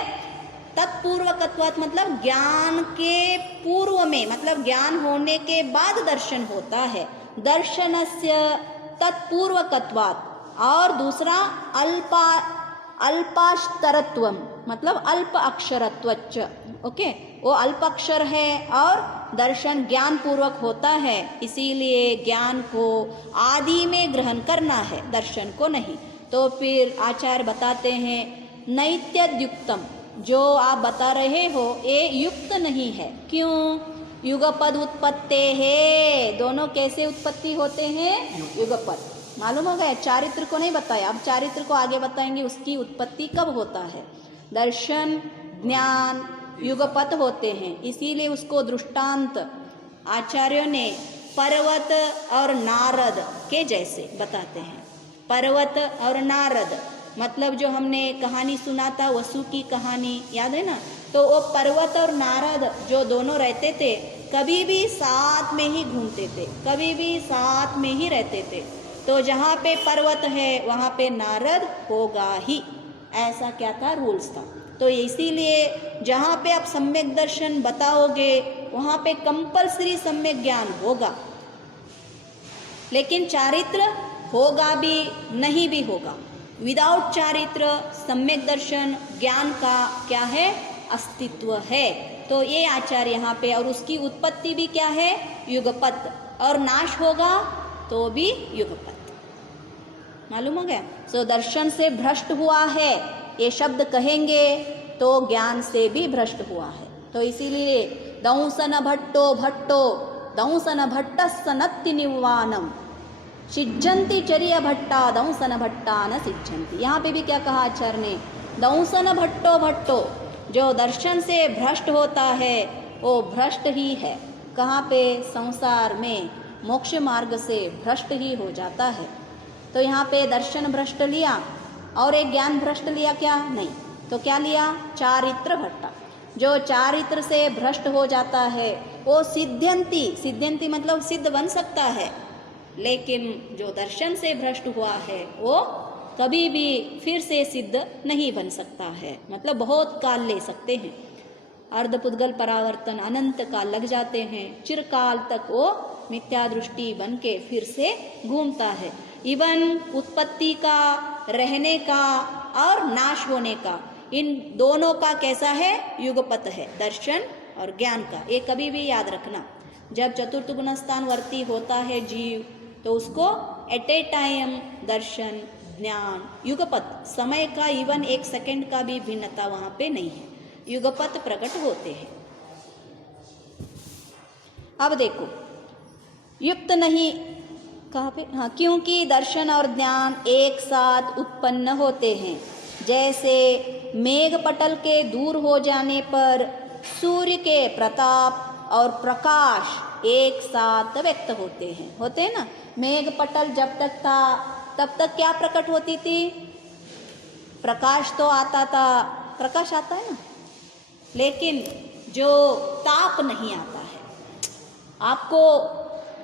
तत्पूर्वकत्वात् मतलब ज्ञान के पूर्व में, मतलब ज्ञान होने के बाद दर्शन होता है। दर्शनस्य तत्पूर्वकत्वात्, और दूसरा अल्पाक्षरत्वम मतलब अल्प अक्षरत्वच्च, ओके, वो अल्प अक्षर है और दर्शन ज्ञान पूर्वक होता है, इसीलिए ज्ञान को आदि में ग्रहण करना है, दर्शन को नहीं। तो फिर आचार्य बताते हैं नैत्यद्युक्तम, जो आप बता रहे हो ये युक्त नहीं है। क्यों? युगपद उत्पत्ते है, दोनों कैसे उत्पत्ति होते हैं? युगपद। मालूम हो गया? चारित्र को नहीं बताया, अब चारित्र को आगे बताएंगे उसकी उत्पत्ति कब होता है। दर्शन ज्ञान युगपत होते हैं, इसीलिए उसको दृष्टांत आचार्यों ने पर्वत और नारद के जैसे बताते हैं। पर्वत और नारद मतलब जो हमने कहानी सुना था वसु की कहानी, याद है ना? तो वो पर्वत और नारद जो दोनों रहते थे, कभी भी साथ में ही घूमते थे, कभी भी साथ में ही रहते थे। तो जहाँ पे पर्वत है वहाँ पे नारद होगा ही, ऐसा क्या था? रूल्स था। तो इसीलिए जहाँ पे आप सम्यक दर्शन बताओगे वहाँ पे कंपलसरी सम्यक ज्ञान होगा, लेकिन चारित्र होगा भी नहीं भी होगा। विदाउट चारित्र सम्यक दर्शन ज्ञान का क्या है? अस्तित्व है। तो ये आचार्य यहाँ पे, और उसकी उत्पत्ति भी क्या है? युगपत, और नाश होगा तो भी युगपत। मालूम हो गया? सो दर्शन से भ्रष्ट हुआ है ये शब्द कहेंगे तो ज्ञान से भी भ्रष्ट हुआ है। तो इसीलिए दंसन भट्टो भट्टो दंसन भट्टस्सनत्ति निवानम सिज्जन्ति चर्य भट्टा दंसन भट्टा न सिज्जन्ति। यहाँ पे भी क्या कहा आचार्य ने? दंसन भट्टो भट्टो, जो दर्शन से भ्रष्ट होता है वो भ्रष्ट ही है। कहाँ पे? संसार में मोक्ष मार्ग से भ्रष्ट ही हो जाता है। तो यहाँ पे दर्शन भ्रष्ट लिया और एक ज्ञान भ्रष्ट लिया क्या? नहीं। तो क्या लिया? चारित्र भट्टा। जो चारित्र से भ्रष्ट हो जाता है वो सिद्ध्यंती, सिद्ध्यंती मतलब सिद्ध बन सकता है, लेकिन जो दर्शन से भ्रष्ट हुआ है वो कभी भी फिर से सिद्ध नहीं बन सकता है, मतलब बहुत काल ले सकते हैं। अर्धपुद्गल परावर्तन अनंत काल लग जाते हैं, चिरकाल तक वो मिथ्या दृष्टि बन के फिर से घूमता है। इवन उत्पत्ति का, रहने का और नाश होने का, इन दोनों का कैसा है? युगपत है, दर्शन और ज्ञान का। ये कभी भी याद रखना, जब चतुर्थ गुणस्थान वर्ती होता है जीव तो उसको एट ए टाइम दर्शन ज्ञान युगपत, समय का इवन एक सेकंड का भी भिन्नता वहाँ पे नहीं है, युगपत प्रकट होते हैं। अब देखो युक्त नहीं कहाँ पे? हाँ, क्योंकि दर्शन और ज्ञान एक साथ उत्पन्न होते हैं। जैसे मेघ पटल के दूर हो जाने पर सूर्य के प्रताप और प्रकाश एक साथ व्यक्त होते हैं, होते हैं ना? मेघ पटल जब तक था तब तक क्या प्रकट होती थी? प्रकाश तो आता था, प्रकाश आता है ना, लेकिन जो ताप नहीं आता है। आपको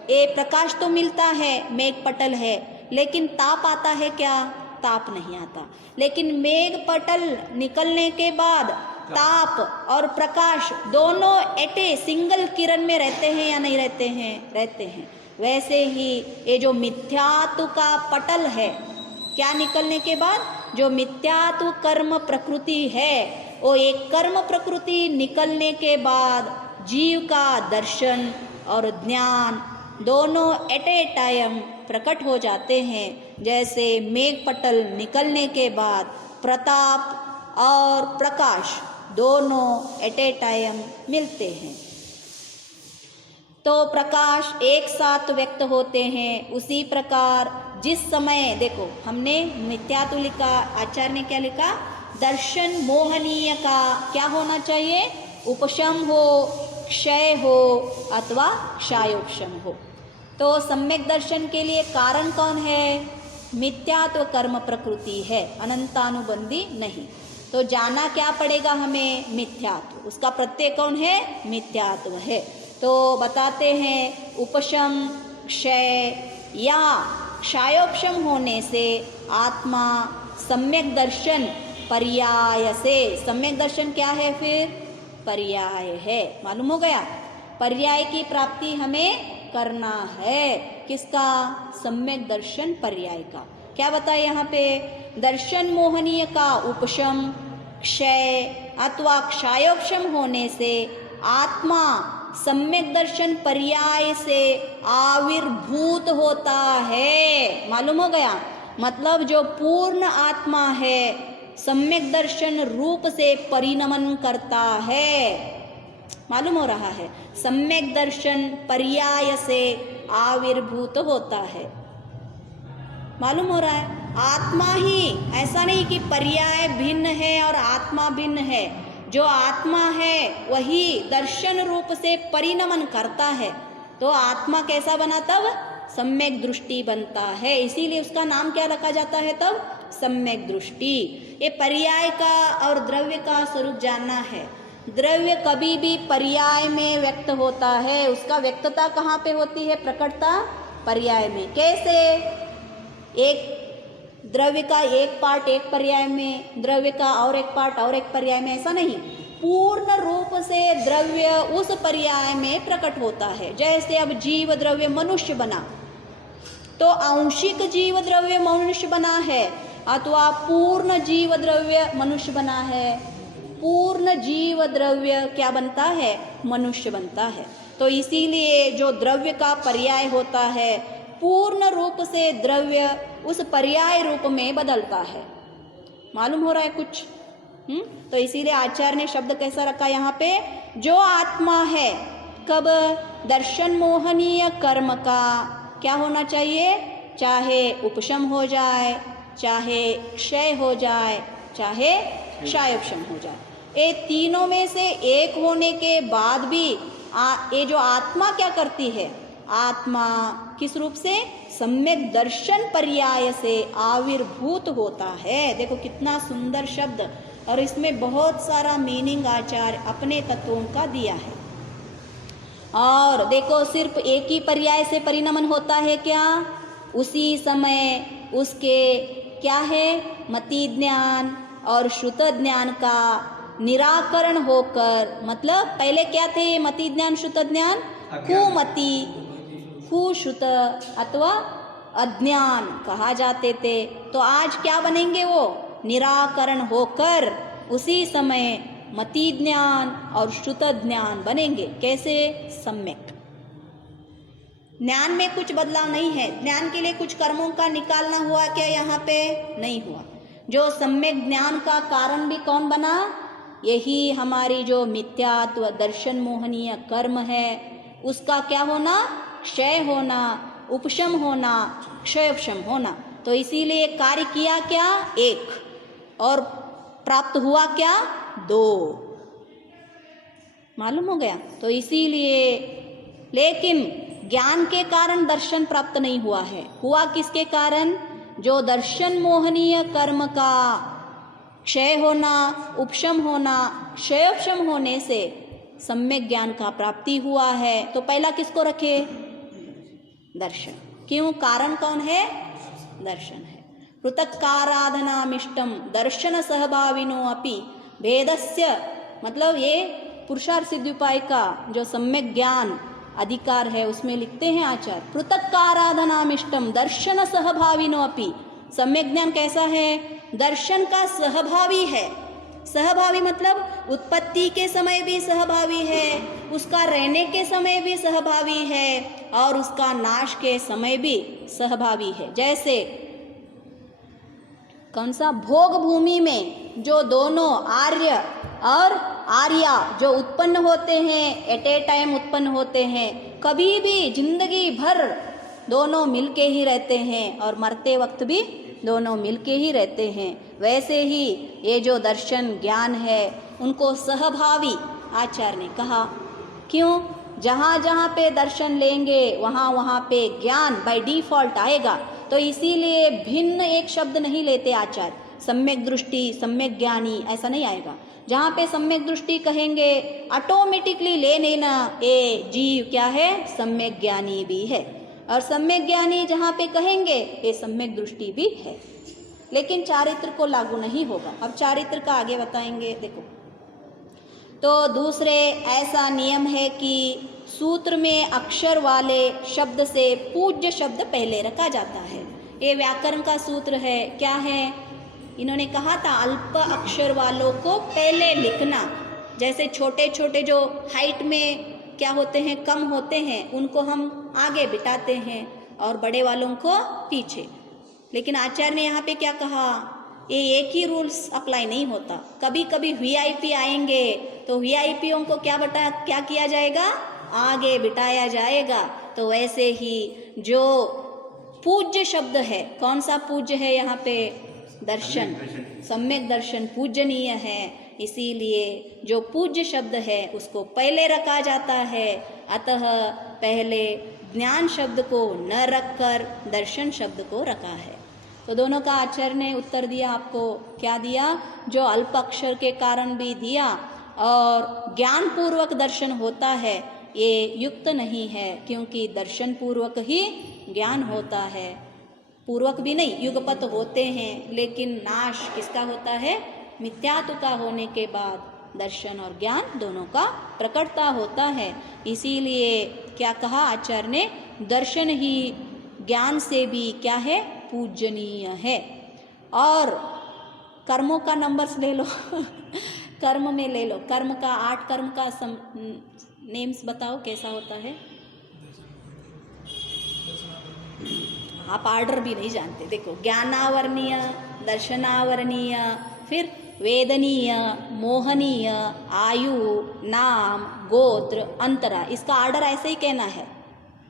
ये प्रकाश तो मिलता है, मेघ पटल है, लेकिन ताप आता है क्या? ताप नहीं आता। लेकिन मेघ पटल निकलने के बाद ताप और प्रकाश दोनों एट ए सिंगल किरण में रहते हैं या नहीं रहते हैं? रहते हैं। वैसे ही ये जो मिथ्यात्व का पटल है, क्या निकलने के बाद? जो मिथ्यात्व कर्म प्रकृति है, वो एक कर्म प्रकृति निकलने के बाद जीव का दर्शन और ज्ञान दोनों एट ए टाइम प्रकट हो जाते हैं। जैसे मेघ पटल निकलने के बाद प्रताप और प्रकाश दोनों एट ए टाइम मिलते हैं, तो प्रकाश एक साथ व्यक्त होते हैं। उसी प्रकार जिस समय देखो हमने मिथ्यात्व लिखा, आचार्य ने क्या लिखा? दर्शन मोहनीय का क्या होना चाहिए? उपशम हो, क्षय हो अथवा क्षयोपशम हो। तो सम्यक दर्शन के लिए कारण कौन है? मिथ्यात्व कर्म प्रकृति है, अनंतानुबंधी नहीं। तो जाना क्या पड़ेगा हमें? मिथ्यात्व। उसका प्रत्यय कौन है? मिथ्यात्व है। तो बताते हैं उपशम क्षय या क्षयोपशम होने से आत्मा सम्यक दर्शन पर्याय से, सम्यक दर्शन क्या है फिर? पर्याय है। मालूम हो गया? पर्याय की प्राप्ति हमें करना है। किसका? सम्यक दर्शन पर्याय का। क्या बताए यहाँ पे? दर्शन मोहनीय का उपशम क्षय अथवा क्षयोपशम होने से आत्मा सम्यक दर्शन पर्याय से आविर्भूत होता है। मालूम हो गया? मतलब जो पूर्ण आत्मा है सम्यक दर्शन रूप से परिणमन करता है। मालूम हो रहा है? सम्यक दर्शन पर्याय से आविर्भूत होता है। मालूम हो रहा है? आत्मा ही, ऐसा नहीं कि पर्याय भिन्न है और आत्मा भिन्न है। जो आत्मा है वही दर्शन रूप से परिणमन करता है। तो आत्मा कैसा बना? तब सम्यक दृष्टि बनता है। इसीलिए उसका नाम क्या रखा जाता है तब? सम्यक दृष्टि। ये पर्याय का और द्रव्य का स्वरूप जानना है। द्रव्य कभी भी पर्याय में व्यक्त होता है। उसका व्यक्तता कहाँ पे होती है? प्रकटता पर्याय में। कैसे? एक द्रव्य का एक पार्ट एक पर्याय में, द्रव्य का और एक पार्ट और एक पर्याय में, ऐसा नहीं। पूर्ण रूप से द्रव्य उस पर्याय में प्रकट होता है। जैसे अब जीव द्रव्य मनुष्य बना, तो आंशिक जीव द्रव्य मनुष्य बना है अथवा पूर्ण जीव द्रव्य मनुष्य बना है। पूर्ण जीव द्रव्य क्या बनता है? मनुष्य बनता है। तो इसीलिए जो द्रव्य का पर्याय होता है पूर्ण रूप से द्रव्य उस पर्याय रूप में बदलता है। मालूम हो रहा है कुछ? तो इसीलिए आचार्य ने शब्द कैसा रखा यहाँ पे? जो आत्मा है कब? दर्शन मोहनीय कर्म का क्या होना चाहिए? चाहे उपशम हो जाए, चाहे क्षय हो जाए, चाहे क्षयोपशम हो जाए। ये तीनों में से एक होने के बाद भी ये जो आत्मा क्या करती है? आत्मा किस रूप से? सम्यक दर्शन पर्याय से आविर्भूत होता है। देखो कितना सुंदर शब्द, और इसमें बहुत सारा मीनिंग आचार्य अपने तत्वों का दिया है। और देखो सिर्फ एक ही पर्याय से परिणमन होता है क्या? उसी समय उसके क्या है? मति ज्ञान और श्रुत ज्ञान का निराकरण होकर, मतलब पहले क्या थे मति ज्ञान श्रुत ज्ञान? कुमति कुश्रुत अथवा अज्ञान कहा जाते थे। तो आज क्या बनेंगे? वो निराकरण होकर उसी समय मति ज्ञान और श्रुत ज्ञान बनेंगे। कैसे? सम्यक ज्ञान में कुछ बदलाव नहीं है। ज्ञान के लिए कुछ कर्मों का निकालना हुआ क्या? यहाँ पे नहीं हुआ। जो सम्यक ज्ञान का कारण भी कौन बना? यही हमारी जो मिथ्यात्व दर्शन मोहनीय कर्म है उसका क्या होना? क्षय होना, उपशम होना, क्षयोपशम होना। तो इसीलिए कार्य किया क्या? एक, और प्राप्त हुआ क्या? दो। मालूम हो गया? तो इसीलिए, लेकिन ज्ञान के कारण दर्शन प्राप्त नहीं हुआ है। हुआ किसके कारण? जो दर्शन मोहनीय कर्म का क्षय होना, उपशम होना, क्षयोपशम होने से सम्यक ज्ञान का प्राप्ति हुआ है। तो पहला किसको रखे? दर्शन। क्यों? कारण कौन है? दर्शन है। पृथक्काराधनामिष्टम दर्शन सहभाविनो अपि भेदस्य, मतलब ये पुरुषार्थ सिद्धि उपाय का जो सम्यक ज्ञान अधिकार है उसमें लिखते हैं आचार्य, पृथक्काराधनामिष्टम दर्शन सहभाविनो अपि। सम्यक ज्ञान कैसा है? दर्शन का सहभावी है। सहभावी मतलब उत्पत्ति के समय भी सहभावी है, उसका रहने के समय भी सहभावी है और उसका नाश के समय भी सहभावी है। जैसे कौन सा? भोग भूमि में जो दोनों आर्य और आर्या जो उत्पन्न होते हैं, एट ए टाइम उत्पन्न होते हैं, कभी भी जिंदगी भर दोनों मिलके ही रहते हैं और मरते वक्त भी दोनों मिलके ही रहते हैं। वैसे ही ये जो दर्शन ज्ञान है उनको सहभावी आचार्य ने कहा। क्यों? जहाँ जहाँ पे दर्शन लेंगे वहाँ वहाँ पे ज्ञान बाय डिफॉल्ट आएगा। तो इसीलिए भिन्न एक शब्द नहीं लेते आचार्य, सम्यक दृष्टि, सम्यक ज्ञानी, ऐसा नहीं आएगा। जहाँ पे सम्यक दृष्टि कहेंगे ऑटोमेटिकली ले लेना ये जीव क्या है, सम्यक ज्ञानी भी है, और सम्यक ज्ञानी जहाँ पे कहेंगे ये सम्यक दृष्टि भी है। लेकिन चारित्र को लागू नहीं होगा। अब चारित्र का आगे बताएंगे। देखो, तो दूसरे ऐसा नियम है कि सूत्र में अक्षर वाले शब्द से पूज्य शब्द पहले रखा जाता है। ये व्याकरण का सूत्र है। क्या है, इन्होंने कहा था अल्प अक्षर वालों को पहले लिखना। जैसे छोटे छोटे जो हाइट में क्या होते हैं, कम होते हैं, उनको हम आगे बिठाते हैं और बड़े वालों को पीछे। लेकिन आचार्य ने यहाँ पे क्या कहा, ये एक ही रूल्स अप्लाई नहीं होता। कभी कभी वीआईपी आएंगे तो वीआईपीओं को क्या किया जाएगा, आगे बिठाया जाएगा। तो वैसे ही जो पूज्य शब्द है, कौन सा पूज्य है यहाँ पे, दर्शन, सम्यक दर्शन पूजनीय है। इसीलिए जो पूज्य शब्द है उसको पहले रखा जाता है। अतः पहले ज्ञान शब्द को न रखकर दर्शन शब्द को रखा है। तो दोनों का आचार्य ने उत्तर दिया आपको। क्या दिया, जो अल्प अक्षर के कारण भी दिया और ज्ञान पूर्वक दर्शन होता है ये युक्त नहीं है, क्योंकि दर्शन पूर्वक ही ज्ञान होता है। पूर्वक भी नहीं, युगपत होते हैं, लेकिन नाश किसका होता है, मिथ्यात्व का होने के बाद दर्शन और ज्ञान दोनों का प्रकटता होता है। इसीलिए क्या कहा आचार्य ने, दर्शन ही ज्ञान से भी क्या है, पूजनीय है। और कर्मों का नंबर्स ले लो कर्म में ले लो, कर्म का 8 कर्म का नेम्स बताओ कैसा होता है। आप ऑर्डर भी नहीं जानते। देखो, ज्ञानावरणीय, दर्शनावरणीय, फिर वेदनीय, मोहनीय, आयु, नाम, गोत्र, अंतरा। इसका ऑर्डर ऐसे ही कहना है।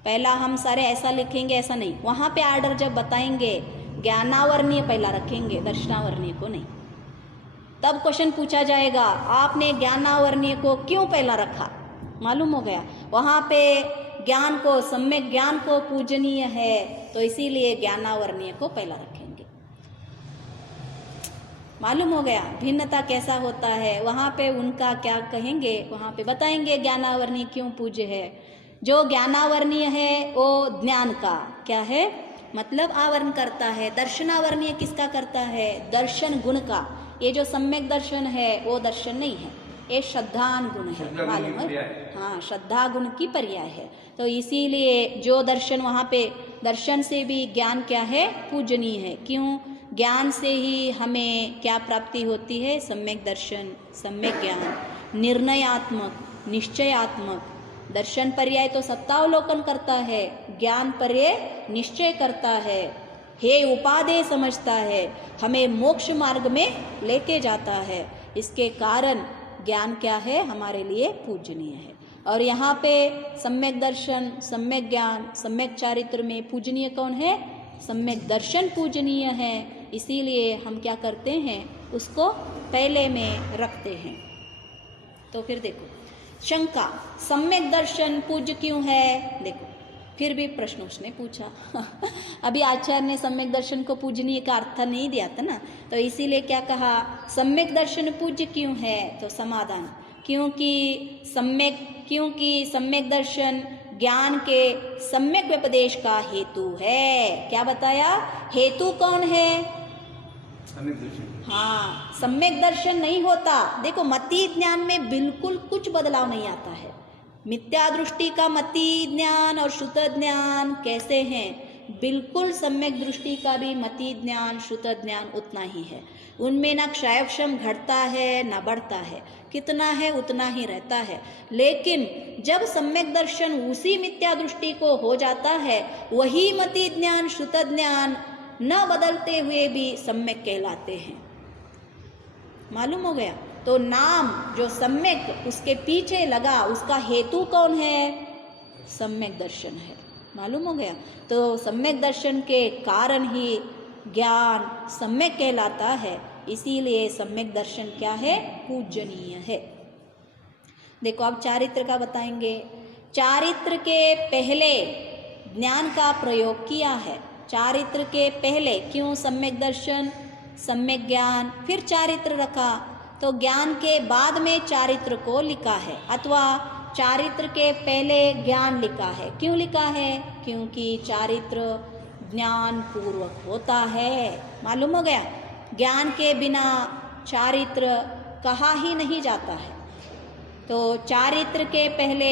पहला हम सारे ऐसा लिखेंगे ऐसा नहीं, वहाँ पे ऑर्डर जब बताएंगे ज्ञानावरणीय पहला रखेंगे, दर्शनावरणीय को नहीं। तब क्वेश्चन पूछा जाएगा आपने ज्ञानावरणीय को क्यों पहला रखा, मालूम हो गया। वहाँ पे ज्ञान को, सम्यक ज्ञान को पूजनीय है, तो इसीलिए ज्ञानावरणीय को पहला रखेंगे। मालूम हो गया भिन्नता कैसा होता है। वहाँ पे उनका क्या कहेंगे, वहाँ पे बताएंगे ज्ञानावरणीय क्यों पूज्य है। जो ज्ञानावरणीय है वो ज्ञान का क्या है, मतलब आवरण करता है। दर्शनावरणीय किसका करता है, दर्शन गुण का। ये जो सम्यक दर्शन है वो दर्शन नहीं है, ये श्रद्धान गुण है, मालूम है। हाँ, श्रद्धा गुण की पर्याय है। तो इसीलिए जो दर्शन, वहाँ पे दर्शन से भी ज्ञान क्या है, पूजनीय है। क्यों, ज्ञान से ही हमें क्या प्राप्ति होती है, सम्यक दर्शन, सम्यक ज्ञान, निर्णयात्मक, निश्चयात्मक। दर्शन पर्याय तो सत्तावलोकन करता है, ज्ञान पर्याय निश्चय करता है, हे उपादेय समझता है, हमें मोक्ष मार्ग में लेके जाता है। इसके कारण ज्ञान क्या है, हमारे लिए पूजनीय है। और यहाँ पे सम्यक दर्शन, सम्यक ज्ञान, सम्यक चारित्र में पूजनीय कौन है, सम्यक दर्शन पूजनीय है। इसीलिए हम क्या करते हैं, उसको पहले में रखते हैं। तो फिर देखो शंका, सम्यक दर्शन पूज्य क्यों है। देखो फिर भी प्रश्न उसने पूछा अभी आचार्य ने सम्यक दर्शन को पूजनीय का अर्थ नहीं दिया था ना, तो इसीलिए क्या कहा, सम्यक दर्शन पूज्य क्यों है। तो समाधान, क्योंकि सम्यक दर्शन ज्ञान के सम्यक व्यपदेश का हेतु है। क्या बताया, हेतु कौन है, सम्यक दर्शन। हाँ, सम्यक दर्शन नहीं होता। देखो मति ज्ञान में बिल्कुल कुछ बदलाव नहीं आता है। मिथ्या दृष्टि का मति ज्ञान और श्रुत ज्ञान कैसे हैं, बिल्कुल सम्यक दृष्टि का भी मति ज्ञान, श्रुत ज्ञान उतना ही है। उनमें ना क्षयक्षम घटता है ना बढ़ता है, कितना है उतना ही रहता है। लेकिन जब सम्यक दर्शन उसी मिथ्या दृष्टि को हो जाता है, वही मति ज्ञान, श्रुत ज्ञान न बदलते हुए भी सम्यक कहलाते हैं। मालूम हो गया। तो नाम जो सम्यक उसके पीछे लगा, उसका हेतु कौन है, सम्यक दर्शन है। मालूम हो गया। तो सम्यक दर्शन के कारण ही ज्ञान सम्यक कहलाता है। इसीलिए सम्यक दर्शन क्या है, पूजनीय है। देखो अब चारित्र का बताएंगे। चारित्र के पहले ज्ञान का प्रयोग किया है। चारित्र के पहले क्यों सम्यक दर्शन, सम्यक ज्ञान, फिर चारित्र रखा? तो ज्ञान के बाद में चारित्र को लिखा है, अथवा चारित्र के पहले ज्ञान लिखा है। क्यों लिखा है? क्योंकि चारित्र ज्ञान पूर्वक होता है। मालूम हो गया? ज्ञान के बिना चारित्र कहा ही नहीं जाता है। तो चारित्र के पहले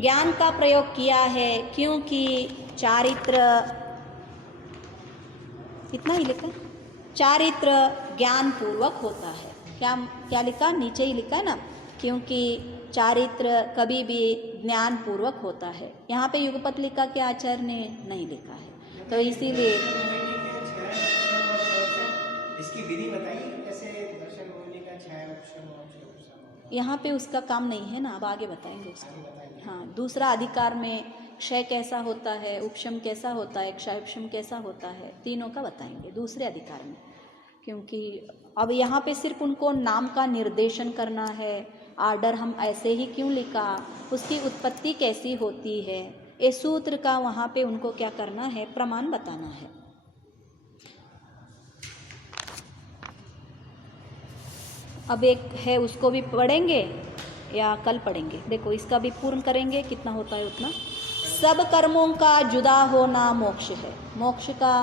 ज्ञान का प्रयोग किया है, क्योंकि चारित्र, इतना ही लिखा, चारित्र ज्ञान पूर्वक होता है। क्या क्या लिखा? नीचे ही लिखा ना, क्योंकि चारित्र कभी भी ज्ञान पूर्वक होता है। यहाँ पे युगपत लिखा कि आचार्य ने नहीं लिखा है, तो इसीलिए इसकी विधि बताइए, कैसे दर्शन होने का छाया उपशम और यहाँ पे उसका काम नहीं है ना, अब आगे बताएंगे उसको। बताइए। हाँ, दूसरा अधिकार में क्षय कैसा होता है, उपशम कैसा होता है, क्षय उपशम कैसा होता है, तीनों का बताएंगे दूसरे अधिकार में। क्योंकि अब यहाँ पे सिर्फ उनको नाम का निर्देशन करना है। आर्डर हम ऐसे ही क्यों लिखा, उसकी उत्पत्ति कैसी होती है, ये सूत्र का वहाँ पे उनको क्या करना है, प्रमाण बताना है। अब एक है, उसको भी पढ़ेंगे या कल पढ़ेंगे। देखो इसका भी पूर्ण करेंगे, कितना होता है उतना। सब कर्मों का जुदा होना मोक्ष है। मोक्ष का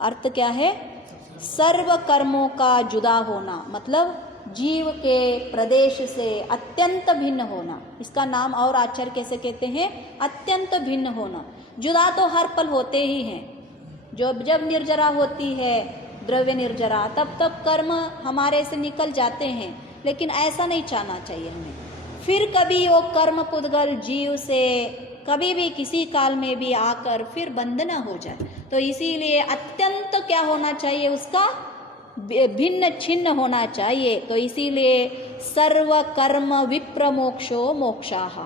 अर्थ क्या है? सर्व कर्मों का जुदा होना, मतलब जीव के प्रदेश से अत्यंत भिन्न होना। इसका नाम और आचार्य कैसे कहते हैं? अत्यंत भिन्न होना। जुदा तो हर पल होते ही हैं। जब निर्जरा होती है, द्रव्य निर्जरा, तब तब कर्म हमारे से निकल जाते हैं, लेकिन ऐसा नहीं चाहना चाहिए हमें। फिर कभी वो कर्म पुद्गल जीव से कभी भी किसी काल में भी आकर फिर बंद न हो जाए। तो इसीलिए अत्यंत क्या होना चाहिए? उसका भिन्न छिन्न होना चाहिए। तो इसीलिए सर्व कर्म विप्र मोक्षो मोक्षाः,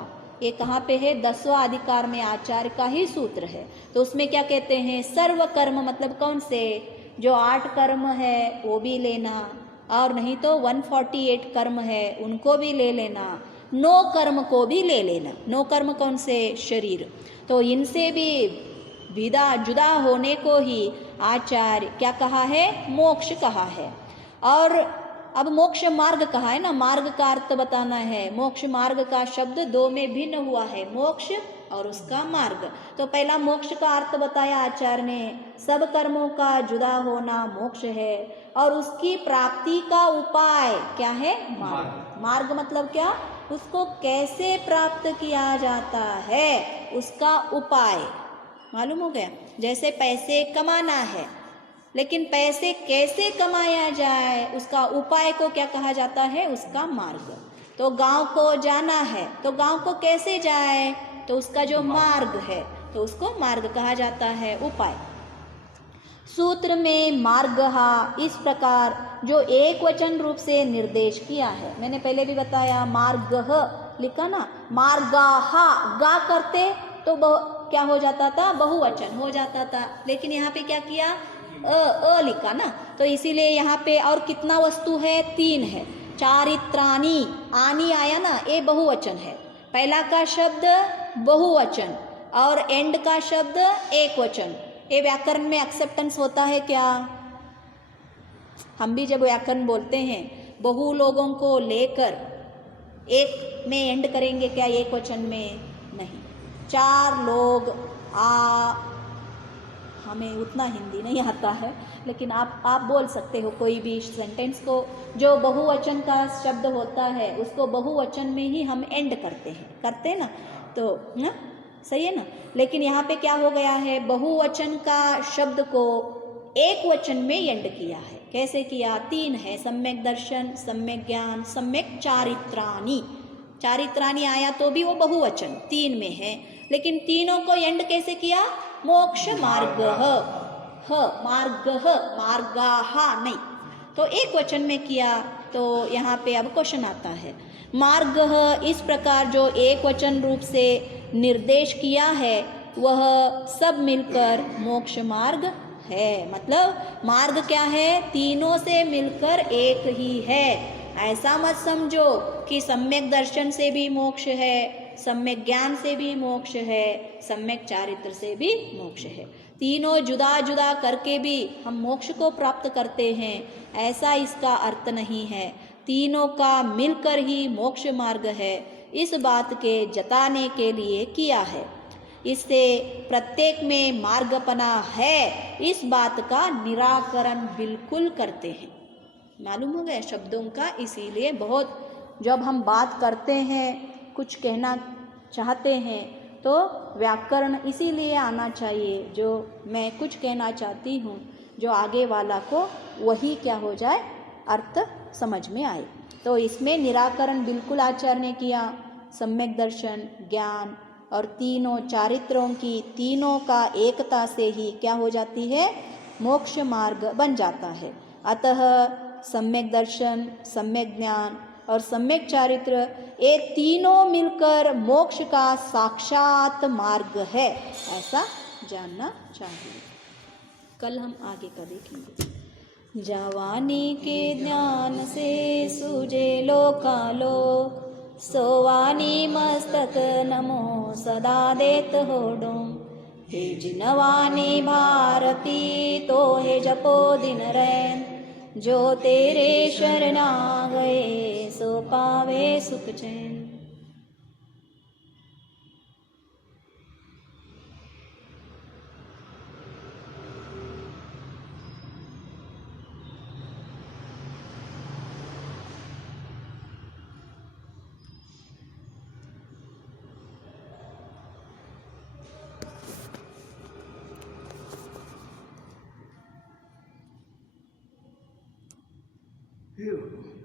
ये कहाँ पे है? 10वां अधिकार में आचार्य का ही सूत्र है। तो उसमें क्या कहते हैं? सर्व कर्म मतलब कौन से? जो 8 कर्म है वो भी लेना, और नहीं तो 148 कर्म है उनको भी ले लेना, 9 कर्म को भी ले लेना। 9 कर्म कौन से? शरीर। तो इनसे भी विदा जुदा होने को ही आचार्य क्या कहा है? मोक्ष कहा है। और अब मोक्ष मार्ग कहा है ना, मार्ग का अर्थ बताना है। मोक्ष मार्ग का शब्द 2 में भिन्न हुआ है, मोक्ष और उसका मार्ग। तो पहला मोक्ष का अर्थ बताया आचार्य ने, सब कर्मों का जुदा होना मोक्ष है, और उसकी प्राप्ति का उपाय क्या है? मार्ग। मार्ग मतलब क्या? उसको कैसे प्राप्त किया जाता है, उसका उपाय। मालूम हो गया? जैसे पैसे कमाना है, लेकिन पैसे कैसे कमाया जाए, उसका उपाय को क्या कहा जाता है? उसका मार्ग। तो गांव को जाना है, तो गांव को कैसे जाए, तो उसका जो मार्ग है, तो उसको मार्ग कहा जाता है, उपाय। सूत्र में मार्गहा इस प्रकार जो एक वचन रूप से निर्देश किया है, मैंने पहले भी बताया, मार्गह लिखा ना, मार्गाहा, गा करते तो क्या हो जाता था? बहुवचन हो जाता था। लेकिन यहाँ पे क्या किया? अ लिखा ना, तो इसीलिए यहाँ पे और कितना वस्तु है? 3 है। चारित्राणी, आनी आया ना, ये बहुवचन है। पहला का शब्द बहुवचन और एंड का शब्द एक वचन। ये व्याकरण में एक्सेप्टेंस होता है क्या? हम भी जब व्याकरण बोलते हैं, बहु लोगों को लेकर एक में एंड करेंगे क्या? एक वचन में नहीं। 4 लोग हमें उतना हिंदी नहीं आता है, लेकिन आप बोल सकते हो कोई भी सेंटेंस को, जो बहुवचन का शब्द होता है उसको बहुवचन में ही हम एंड करते हैं ना, तो ना सही है ना। लेकिन यहाँ पे क्या हो गया है? बहुवचन का शब्द को एक वचन में एंड किया है। कैसे किया? 3 है, सम्यक दर्शन, सम्यक ज्ञान, सम्यक चारित्राणी। चारित्राणी आया तो भी वो बहुवचन 3 में है, लेकिन तीनों को एंड कैसे किया? मोक्ष मार्गः, मार्गः, मार्गाहा नहीं, तो एक वचन में किया। तो यहाँ पे अब क्वेश्चन आता है, मार्गः इस प्रकार जो एक वचन रूप से निर्देश किया है, वह सब मिलकर मोक्ष मार्ग है। मतलब मार्ग क्या है? तीनों से मिलकर एक ही है। ऐसा मत समझो कि सम्यक दर्शन से भी मोक्ष है, सम्यक ज्ञान से भी मोक्ष है, सम्यक चारित्र से भी मोक्ष है। तीनों जुदा जुदा करके भी हम मोक्ष को प्राप्त करते हैं, ऐसा इसका अर्थ नहीं है। तीनों का मिलकर ही मोक्ष मार्ग है, इस बात के जताने के लिए किया है। इससे प्रत्येक में मार्गपना है, इस बात का निराकरण बिल्कुल करते हैं। मालूम हो गया शब्दों का। इसीलिए बहुत जब हम बात करते हैं, कुछ कहना चाहते हैं, तो व्याकरण इसीलिए आना चाहिए, जो मैं कुछ कहना चाहती हूँ, जो आगे वाला को वही क्या हो जाए, अर्थ समझ में आए। तो इसमें निराकरण बिल्कुल आचार्य ने किया। सम्यक दर्शन, ज्ञान और तीनों चारित्रों की, तीनों का एकता से ही क्या हो जाती है, मोक्ष मार्ग बन जाता है। अतः सम्यक दर्शन, सम्यक ज्ञान और सम्यक चारित्र, ये तीनों मिलकर मोक्ष का साक्षात मार्ग है, ऐसा जानना चाहिए। कल हम आगे का देखेंगे। जवानी के ज्ञान से सूझे लोकालोक, सोवानी मस्तक नमो सदा देत हो डोम। हे जिनवानी भारती तो हे जपो दिन रैन, जो तेरे शरणा गए सो पावे सुख चैन। Phew.